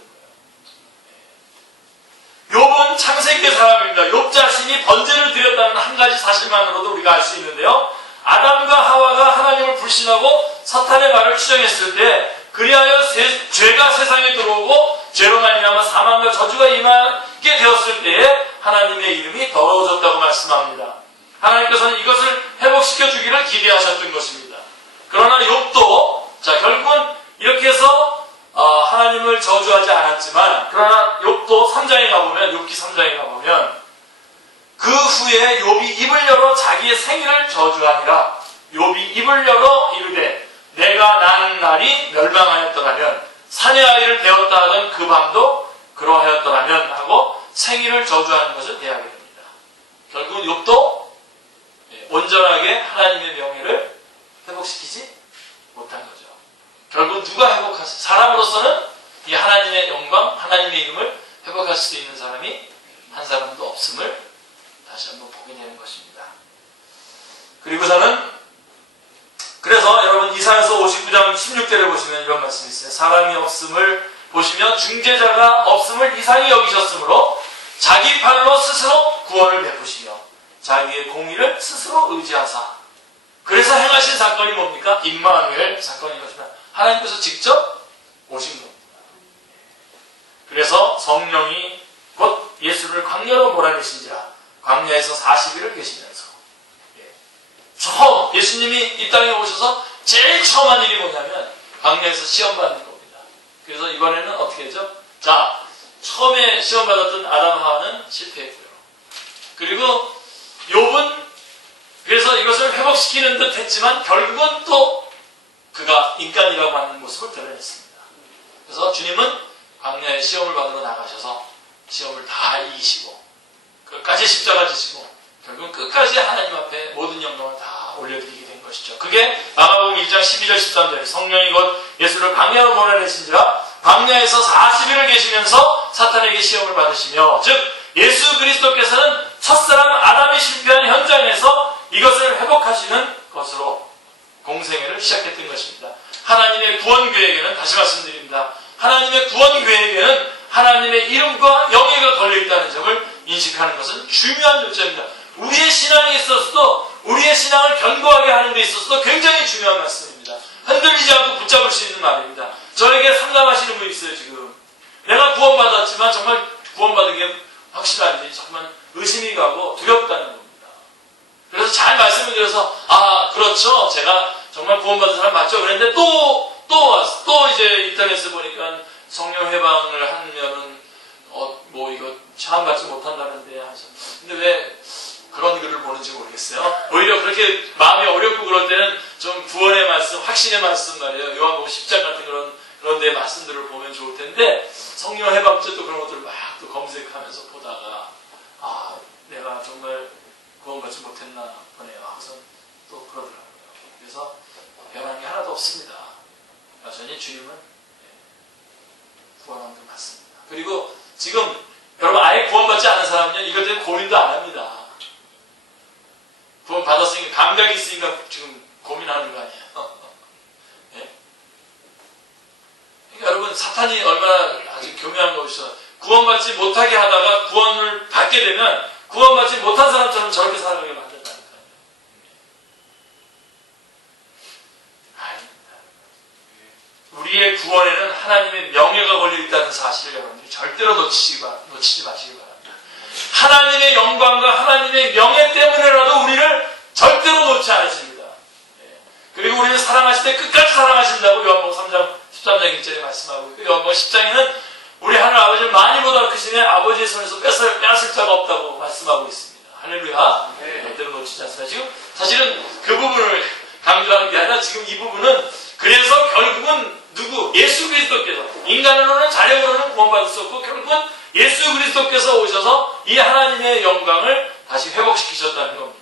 욥은 창세기의 사람입니다. 욥 자신이 번제를 드렸다는 한 가지 사실만으로도 우리가 알 수 있는데요. 아담과 하와가 하나님을 불신하고 사탄의 말을 추정했을 때 그리하여 죄가 세상에 들어오고 죄로 말미암아 사망과 저주가 임하게 되었을 때에 하나님의 이름이 더러워졌다고 말씀합니다. 하나님께서는 이것을 회복시켜 주기를 기대하셨던 것입니다. 그러나 욥도 자, 결국은 이렇게 해서 하나님을 저주하지 않았지만, 그러나 욥도 3장에 가보면, 욥기 3장에 가보면 그 후에 욥이 입을 열어 자기의 생일을 저주하니라. 욥이 입을 열어 이르되 내가 난 날이 멸망하였더라면 사내 아이를 배웠다 하던 그 밤도 그러하였더라면 하고 생일을 저주하는 것을 대하게 됩니다. 결국은 욥도 온전하게 하나님의 명예를 회복시키지 못한 거죠. 결국 누가 회복할 수, 사람으로서는 이 하나님의 영광, 하나님의 이름을 회복할 수 있는 사람이 한 사람도 없음을 다시 한번 보게 되는 것입니다. 그리고서는 그래서 여러분 이사야서 59장 16절에 보시면 이런 말씀이 있어요. 사람이 없음을 보시며 중재자가 없음을 이상히 여기셨으므로 자기 팔로 스스로 구원을 베푸시며 자기의 공의를 스스로 의지하사. 그래서 행하신 사건이 뭡니까? 임마누엘 사건인 것입니다. 하나님께서 직접 오신 겁니다. 그래서 성령이 곧 예수를 광야로 몰아내신지라 광야에서 40일을 계시면서 처음 예수님이 이 땅에 오셔서 제일 처음 한 일이 뭐냐면 광야에서 시험받는 겁니다. 그래서 이번에는 어떻게 했죠? 자, 처음에 시험받았던 아담 하와는 실패했고요. 그리고 욥은 그래서 이것을 회복시키는 듯 했지만 결국은 또 그가 인간이라고 하는 모습을 드러냈습니다. 그래서 주님은 광야에 시험을 받으러 나가셔서 시험을 다 이기시고 끝까지 십자가 지시고 결국은 끝까지 하나님 앞에 모든 영광을 다 올려드리게 된 것이죠. 그게 마가복음 1장 12절 13절 성령이 곧 예수를 광야로 몰아내신지라 광야에서 40일을 계시면서 사탄에게 시험을 받으시며 즉 예수 그리스도께서는 첫사람 아담이 실패한 현장에서 이것을 회복하시는 것으로 공생애를 시작했던 것입니다. 하나님의 구원 계획에는 다시 말씀드립니다. 하나님의 구원 계획에는 하나님의 이름과 영예가 걸려있다는 점을 인식하는 것은 중요한 요점입니다. 우리의 신앙에 있어서도 우리의 신앙을 견고하게 하는 데 있어서도 굉장히 중요한 말씀입니다. 흔들리지 않고 붙잡을 수 있는 말입니다. 저에게 상담하시는 분이 있어요. 지금 내가 구원받았지만 정말 구원받은 게 확실한지 정말 의심이 가고 두렵다는 겁니다. 그래서 잘 말씀을 드려서 그렇죠. 제가 정말 구원받은 사람 맞죠. 그런데 또 이제 인터넷에 보니까 성령 해방을 하면은 이거 참 받지 못한다는데 하셔. 근데 왜 그런 글을 보는지 모르겠어요. 오히려 그렇게 마음이 어렵고 그럴 때는 좀 구원의 말씀, 확신의 말씀 말이에요. 요한복음 10장 같은 그런 데 말씀들을 보면 좋을 텐데 성령 해방죄 또 그런 것들을 막 또 검색하면서 보다가 내가 정말 구원받지 못했나 보네요. 하고서 또 그러더라고요. 그래서 변한 게 하나도 없습니다. 여전히 주님은 구원한 게 맞습니다. 그리고 지금 여러분 아예 구원받지 않은 사람은요 이것 때문에 고민도 안 합니다. 구원 받았으니까 감각이 있으니까 지금 고민하는 거 아니에요. 네? 그러니까 여러분 사탄이 얼마나 아주 교묘한 것이죠. 구원받지 못하게 하다가 구원을 받게 되면 구원받지 못한 사람처럼 저렇게 살아가게 만든다니까요. 아닙니다. 우리의 구원에는 하나님의 명예가 걸려있다는 사실을 여러분들이 절대로 놓치지 마시기 바랍니다. 하나님의 영광과 하나님의 명예 때문에라도 우리를 절대로 놓지 않으십니다. 그리고 우리를 사랑하실 때 끝까지 사랑하신다고 요한복음 3장 13장 1절에 말씀하고 있고 요한복음 10장에는 우리 하늘 아버지를 많이보다 크시네 아버지의 손에서 빼앗을 자가 없다고 말씀하고 있습니다. 할렐루야. 절대로 놓치지 않습니다. 지금 사실은 그 부분을 강조하는 게 아니라 지금 이 부분은 그래서 결국은 예수 그리스도께서 인간으로는 자력으로는 구원받을 수 없고 결국은 예수 그리스도께서 오셔서 이 하나님의 영광을 다시 회복시키셨다는 겁니다.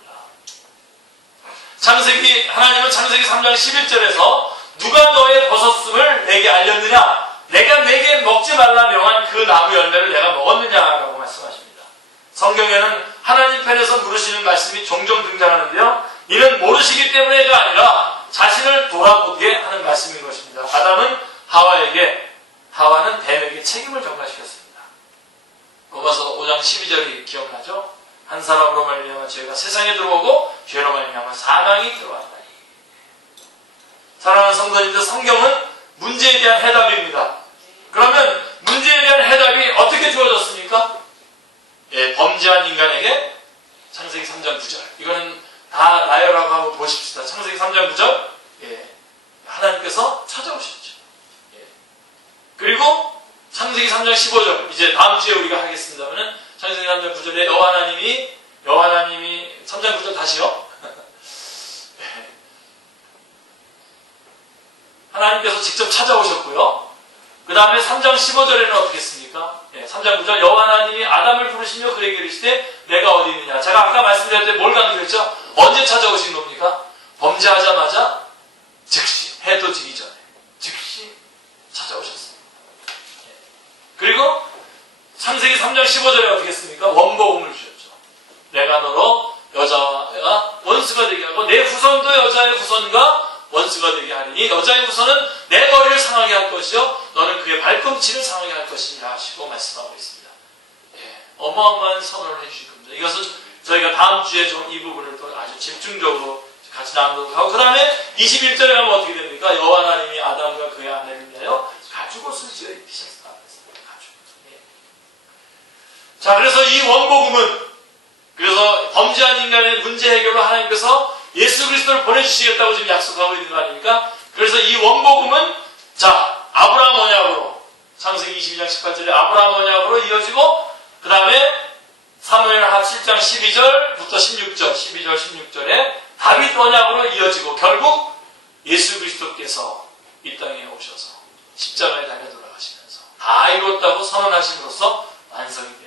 하나님은 창세기 3장 11절에서 누가 너의 벗었음을 내게 알렸느냐? 내가 내게 먹지 말라 명한 그 나무 열매를 내가 먹었느냐라고 말씀하십니다. 성경에는 하나님 편에서 물으시는 말씀이 종종 등장하는데요. 이는 모르시기 때문에가 아니라 자신을 돌아보게 하는 말씀인 것입니다. 아담은 하와는 뱀에게 책임을 전가시켰습니다. 로마서 5장 12절이 기억나죠? 한 사람으로 말미암아 죄가 세상에 들어오고 죄로 말미암아 사망이 들어왔다니. 사랑하는 성도님들, 성경은 문제에 대한 해답입니다. 그러면 문제에 대한 해답이 어떻게 주어졌습니까? 범죄한 인간에게 창세기 3장 9절. 이거는 다 나열하고 한번 보십시다. 창세기 3장 9절. 하나님께서 찾아오셨죠. 그리고 창세기 3장 15절. 이제 다음 주에 우리가 하겠습니다만은 창세기 3장 9절에 여호와 하나님이 3장 9절 다시요. 하나님께서 직접 찾아오셨고요. 그 다음에 3장 15절에는 어떻게 했습니까? 3장 9절 여호와 하나님이 아담을 부르시며 그에게 이르시되 내가 어디 있느냐. 제가 아까 말씀드렸을 때 뭘 강조했죠? 언제 찾아오신 겁니까? 범죄하자마자 즉시 해도 지기 전에 즉시 찾아오셨습니다. 그리고 창세기 3장 15절에 어떻게 했습니까? 원복음을 주셨죠. 내가 너로 여자와 원수가 되게 하고 내 후손도 여자의 후손과 원수가 되게 하리니 여자의 후손은 내 머리를 상하게 할 것이요 너는 그의 발꿈치를 상하게 할 것이니라 하시고 말씀하고 있습니다. 어마어마한 선언을 해주실 겁니다. 이것은 저희가 다음 주에 좀 이 부분을 또 아주 집중적으로 같이 나누도록 하고 그 다음에 21절에 가면 어떻게 됩니까? 여호와 하나님이 아담과 그의 아내를 위하여 가죽옷을 지어 입히셨다. 자, 그래서 이 원복음은 그래서 범죄한 인간의 문제 해결로 하나님께서 예수 그리스도를 보내주시겠다고 지금 약속하고 있는 거 아닙니까? 그래서 이 원복음은 자 아브라함 언약으로 창세기 22장 18절에 아브라함 언약으로 이어지고 그 다음에 사무엘하 7장 12절부터 16절 12절 16절에 다윗 언약으로 이어지고 결국 예수 그리스도께서 이 땅에 오셔서 십자가에 달려 돌아가시면서 다 이뤘다고 선언하심으로써 완성이 되어서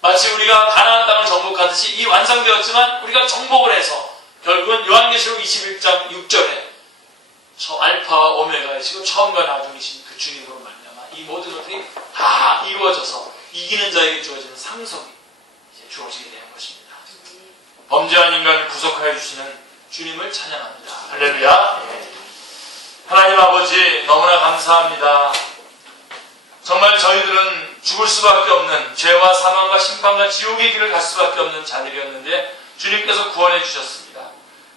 마치 우리가 가나안 땅을 정복하듯이 이 완성되었지만 우리가 정복을 해서 결국은 요한계시록 21장 6절에 알파와 오메가이시고 처음과 나중이신 그 주님으로 말미암아 이 모든 것들이 다 이루어져서 이기는 자에게 주어지는 상속이 이제 주어지게 되는 것입니다. 범죄한 인간을 구속하여 주시는 주님을 찬양합니다. 할렐루야. 하나님 아버지 너무나 감사합니다. 정말 저희들은 죽을 수밖에 없는 죄와 사망과 심판과 지옥의 길을 갈 수밖에 없는 자들이었는데 주님께서 구원해 주셨습니다.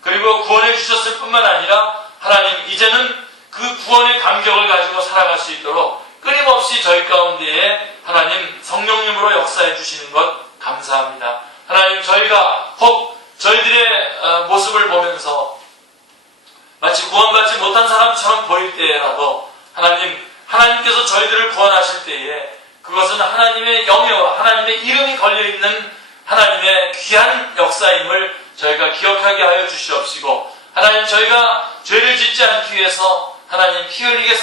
그리고 구원해 주셨을 뿐만 아니라 하나님 이제는 그 구원의 감격을 가지고 살아갈 수 있도록 끊임없이 저희 가운데에 하나님 성령님으로 역사해 주시는 것 감사합니다. 하나님 저희가 혹 저희들의 모습을 보면서 마치 구원받지 못한 사람처럼 보일 때라도 하나님께서 저희들을 구원하실 때에 그것은 하나님의 영예와 하나님의 이름이 걸려있는 하나님의 귀한 역사임을 저희가 기억하게 하여 주시옵시고 하나님 저희가 죄를 짓지 않기 위해서 하나님 피 흘리게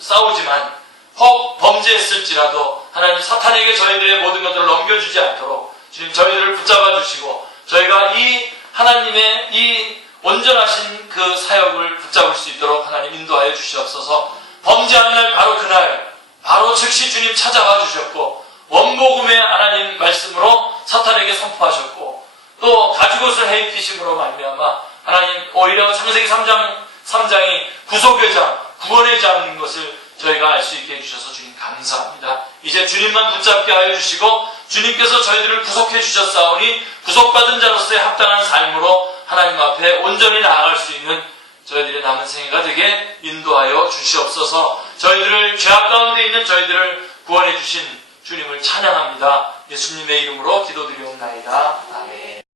싸우지만 혹 범죄했을지라도 하나님 사탄에게 저희들의 모든 것들을 넘겨주지 않도록 주님 저희들을 붙잡아 주시고 저희가 이 하나님의 이 온전하신 그 사역을 붙잡을 수 있도록 하나님 인도하여 주시옵소서. 범죄한 날 바로 그날 바로 즉시 주님 찾아와 주셨고 원복음의 하나님 말씀으로 사탄에게 선포하셨고 또 가죽옷을 해 입히심으로 말미암아 하나님 오히려 창세기 3장이 구속의 장, 구원의 장인 것을 저희가 알 수 있게 해주셔서 주님 감사합니다. 이제 주님만 붙잡게 하여 주시고 주님께서 저희들을 구속해 주셨사오니 구속받은 자로서의 합당한 삶으로 하나님 앞에 온전히 나아갈 수 있는 저희들의 남은 생애가 되게 인도하여 주시옵소서. 저희들을 죄악 가운데 있는 저희들을 구원해 주신 주님을 찬양합니다. 예수님의 이름으로 기도드리옵나이다. 아멘.